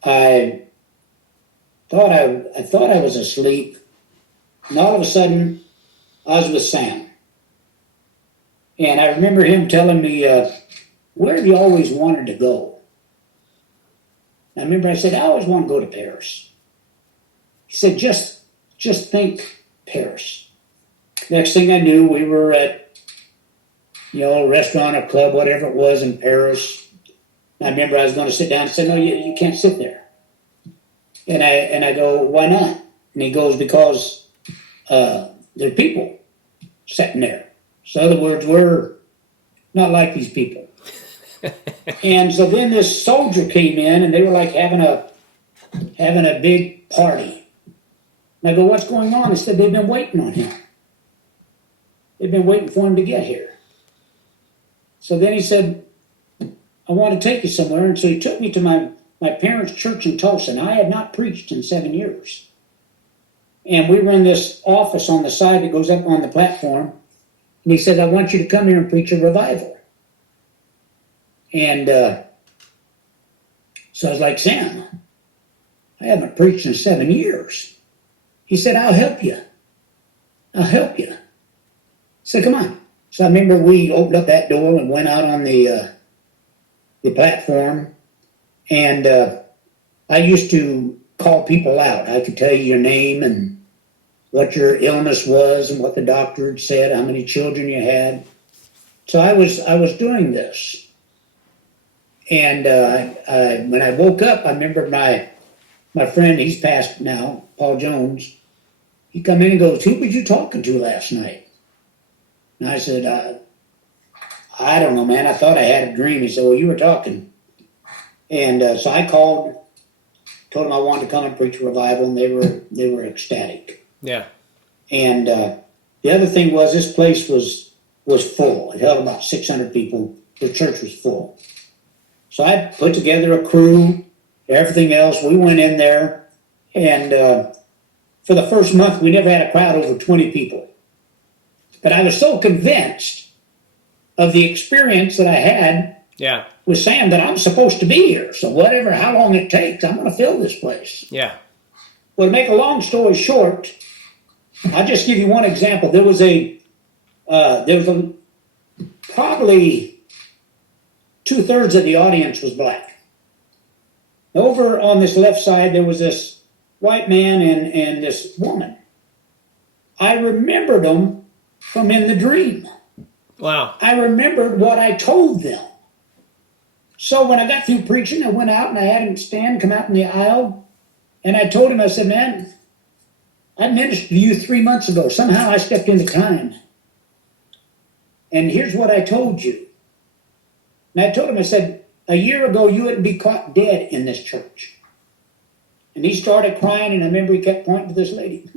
I thought I was asleep, and all of a sudden I was with Sam, and I remember him telling me, "Where have you always wanted to go?" And I remember I said, "I always want to go to Paris." He said, "Just think Paris." Next thing I knew, we were at, a restaurant or club, whatever it was in Paris. And I remember I was going to sit down and say, "No, you can't sit there." And I go, "Why not?" And he goes, "Because there are people sitting there. So in other words, we're not like these people." And so then this soldier came in, and they were like having a big party. And I go, "What's going on?" He said, "They've been waiting on him. They've been waiting for him to get here." So then he said, "I want to take you somewhere." And so he took me to my parents' church in Tulsa, and I had not preached in 7 years. And we were in this office on the side that goes up on the platform. And he said, "I want you to come here and preach a revival." And so I was like, "Sam, I haven't preached in 7 years." He said, "I'll help you. I'll help you." I said, "Come on." So I remember we opened up that door and went out on the platform. And I used to call people out. I could tell you your name and what your illness was and what the doctor had said, how many children you had. So I was doing this. And when I woke up, I remember my friend, he's passed now, Paul Jones. He come in and goes, "Who was you talking to last night?" And I said, "I don't know, man. I thought I had a dream." He said, "Well, you were talking." And so I called, told them I wanted to come and preach a revival, and they were ecstatic. Yeah. And the other thing was this place was full. It held about 600 people. The church was full. So I put together a crew, everything else. We went in there, and for the first month, we never had a crowd over 20 people. But I was so convinced of the experience that I had with Sam that I'm supposed to be here. So how long it takes, I'm going to fill this place. Yeah. Well, to make a long story short, I'll just give you one example. There was probably 2/3 of the audience was black. Over on this left side, there was this white man and this woman. I remembered them from in the dream. Wow. I remembered what I told them. So when I got through preaching, I went out and I had him come out in the aisle, and I told him, I said, "Man, I ministered to you 3 months ago. Somehow I stepped into time. And here's what I told you." And I told him, I said, "A year ago, you wouldn't be caught dead in this church." And he started crying, and I remember he kept pointing to this lady.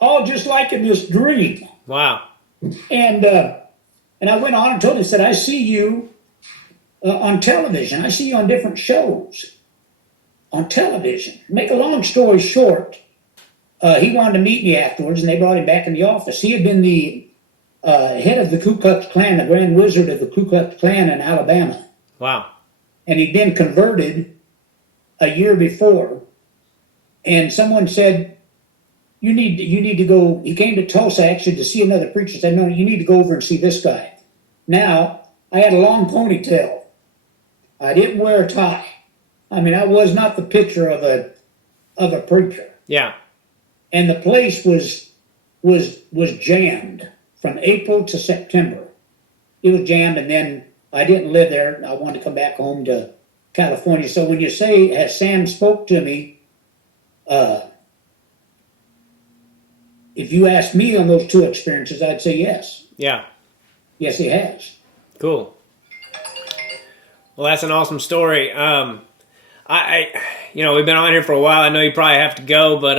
All just like in this dream. Wow. And I went on and told him, I said, "I see you on television. I see you on different shows on television." Make a long story short, he wanted to meet me afterwards, and they brought him back in the office. He had been the head of the Ku Klux Klan, the Grand Wizard of the Ku Klux Klan in Alabama. Wow. And he'd been converted a year before. And someone said, you need to go. He came to Tulsa actually to see another preacher. Said, "No, you need to go over and see this guy." Now, I had a long ponytail. I didn't wear a tie. I mean, I was not the picture of a preacher. Yeah. And the place was jammed from April to September. It was jammed, and then I didn't live there. I wanted to come back home to California. So when you say, "Has Sam spoke to me?" If you ask me on those two experiences, I'd say yes. Yeah. Yes, he has. Cool. Well, that's an awesome story. I we've been on here for a while. I know you probably have to go, but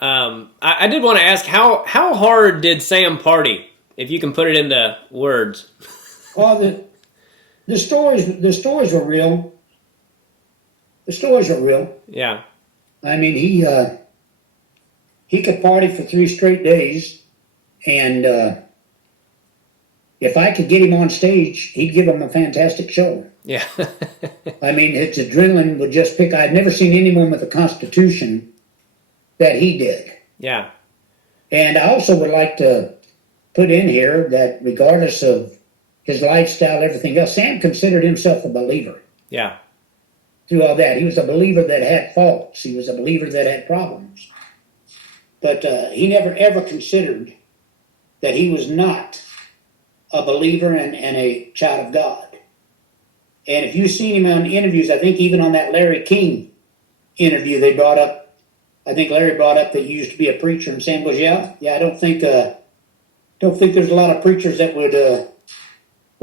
I did want to ask, how hard did Sam party, if you can put it into words? Well, the stories were real. The stories were real. Yeah. I mean, he could party for 3 straight days, and if I could get him on stage, he'd give him a fantastic show. Yeah. I mean, his adrenaline would just pick. I'd never seen anyone with a constitution that he did. Yeah. And I also would like to put in here that regardless of his lifestyle, everything else, Sam considered himself a believer. Yeah. Through all that, he was a believer that had faults. He was a believer that had problems. But he never ever considered that he was not a believer and a child of God. And if you've seen him on interviews, I think even on that Larry King interview, they brought up, I think Larry brought up that he used to be a preacher, and Sam goes, yeah, I don't think there's a lot of preachers that would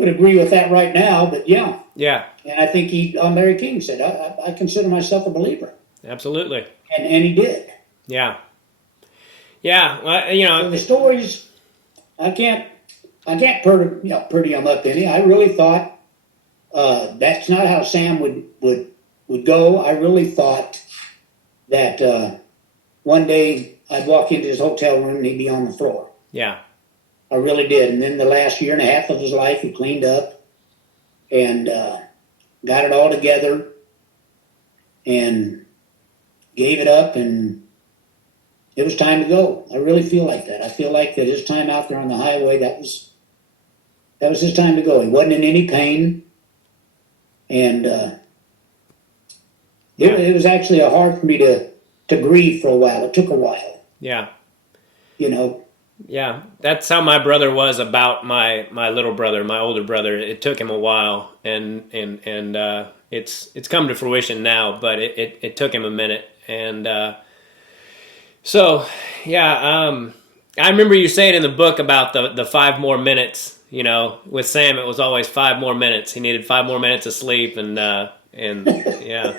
agree with that right now, but yeah. Yeah. And I think on Larry King said, I consider myself a believer. Absolutely. And he did. Yeah. Yeah. Well, So the stories, I can't pretty them up any. I really thought that's not how Sam would go. I really thought that one day I'd walk into his hotel room and he'd be on the floor. Yeah. I really did. And then the last year and a half of his life, he cleaned up and got it all together and gave it up, and it was time to go. I really feel like that. I feel like that his time out there on the highway, that was his time to go. He wasn't in any pain, and it was actually hard for me to grieve for a while. It took a while. Yeah. Yeah, that's how my brother was about my little brother, my older brother. It took him a while, and it's come to fruition now, but it took him a minute. And so, yeah, I remember you saying in the book about the 5 more minutes. With Sam, it was always 5 more minutes. He needed 5 more minutes of sleep, and yeah.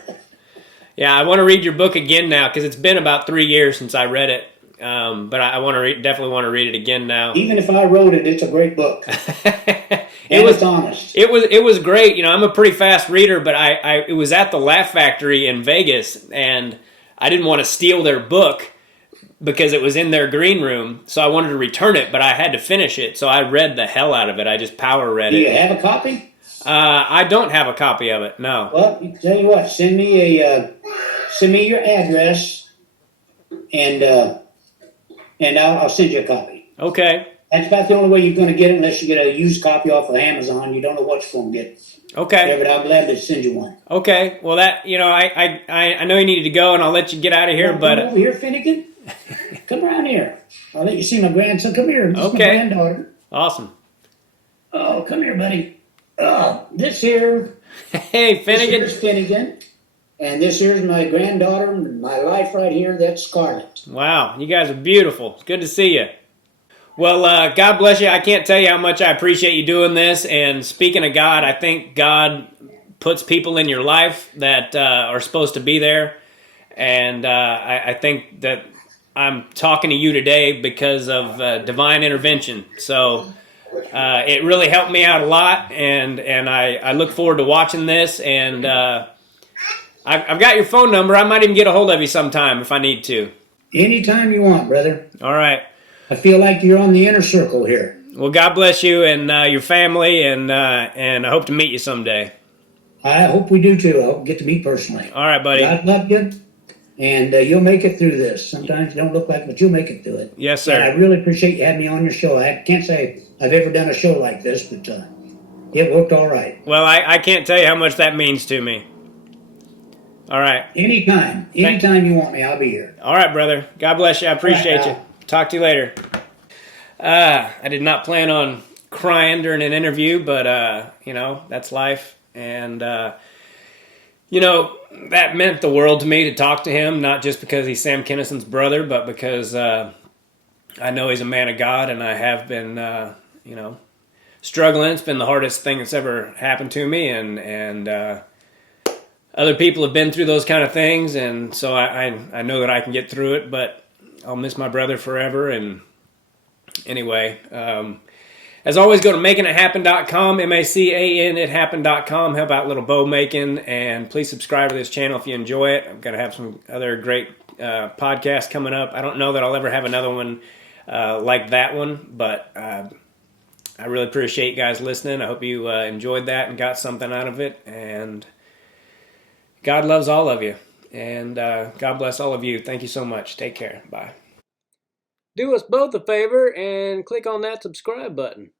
Yeah, I want to read your book again now, because it's been about 3 years since I read it. But I want to definitely want to read it again now. Even if I wrote it, it's a great book. It was honest. It was great. I'm a pretty fast reader, but it was at the Laugh Factory in Vegas, and I didn't want to steal their book because it was in their green room, so I wanted to return it, but I had to finish it, so I read the hell out of it. I just power read it. Do you have a copy? I don't have a copy of it, no. Well, tell you what, send me your address, and I'll send you a copy. Okay. That's about the only way you're going to get it, unless you get a used copy off of Amazon. You don't know what you're going to get. Okay. Yeah, but I'll gladly send you one. Okay. Well, that I know you needed to go, and I'll let you get out of here. But come over here, Finnegan. Come around here. I'll let you see my grandson. Come here. This is my granddaughter. Awesome. Oh, come here, buddy. This here. Hey, Finnegan. This here's Finnegan. And this here's my granddaughter, my life right here. That's Scarlett. Wow, you guys are beautiful. It's good to see you. Well, God bless you. I can't tell you how much I appreciate you doing this. And speaking of God, I think God puts people in your life that are supposed to be there. And I think that I'm talking to you today because of divine intervention. So it really helped me out a lot. And I look forward to watching this. And I've got your phone number. I might even get a hold of you sometime if I need to. Anytime you want, brother. All right. I feel like you're on the inner circle here. Well, God bless you and your family, and I hope to meet you someday. I hope we do too. I'll get to meet personally. All right, buddy. God love you, and you'll make it through this. Sometimes you don't look like it, but you'll make it through it. Yes, sir. And I really appreciate you having me on your show. I can't say I've ever done a show like this, but it worked all right. Well, I can't tell you how much that means to me. All right. Anytime you want me, I'll be here. All right, brother. God bless you. I appreciate you. Talk to you later. I did not plan on crying during an interview, but, that's life. And, that meant the world to me to talk to him, not just because he's Sam Kinison's brother, but because I know he's a man of God, and I have been, struggling. It's been the hardest thing that's ever happened to me, and other people have been through those kind of things, and so I know that I can get through it, but I'll miss my brother forever. And anyway, as always, go to makingithappen.com, MACAN ithappen.com. Help out little bow making, and please subscribe to this channel if you enjoy it. I'm going to have some other great podcasts coming up. I don't know that I'll ever have another one like that one, but I really appreciate you guys listening. I hope you enjoyed that and got something out of it. And God loves all of you. And God bless all of you. Thank you so much. Take care. Bye. Do us both a favor and click on that subscribe button.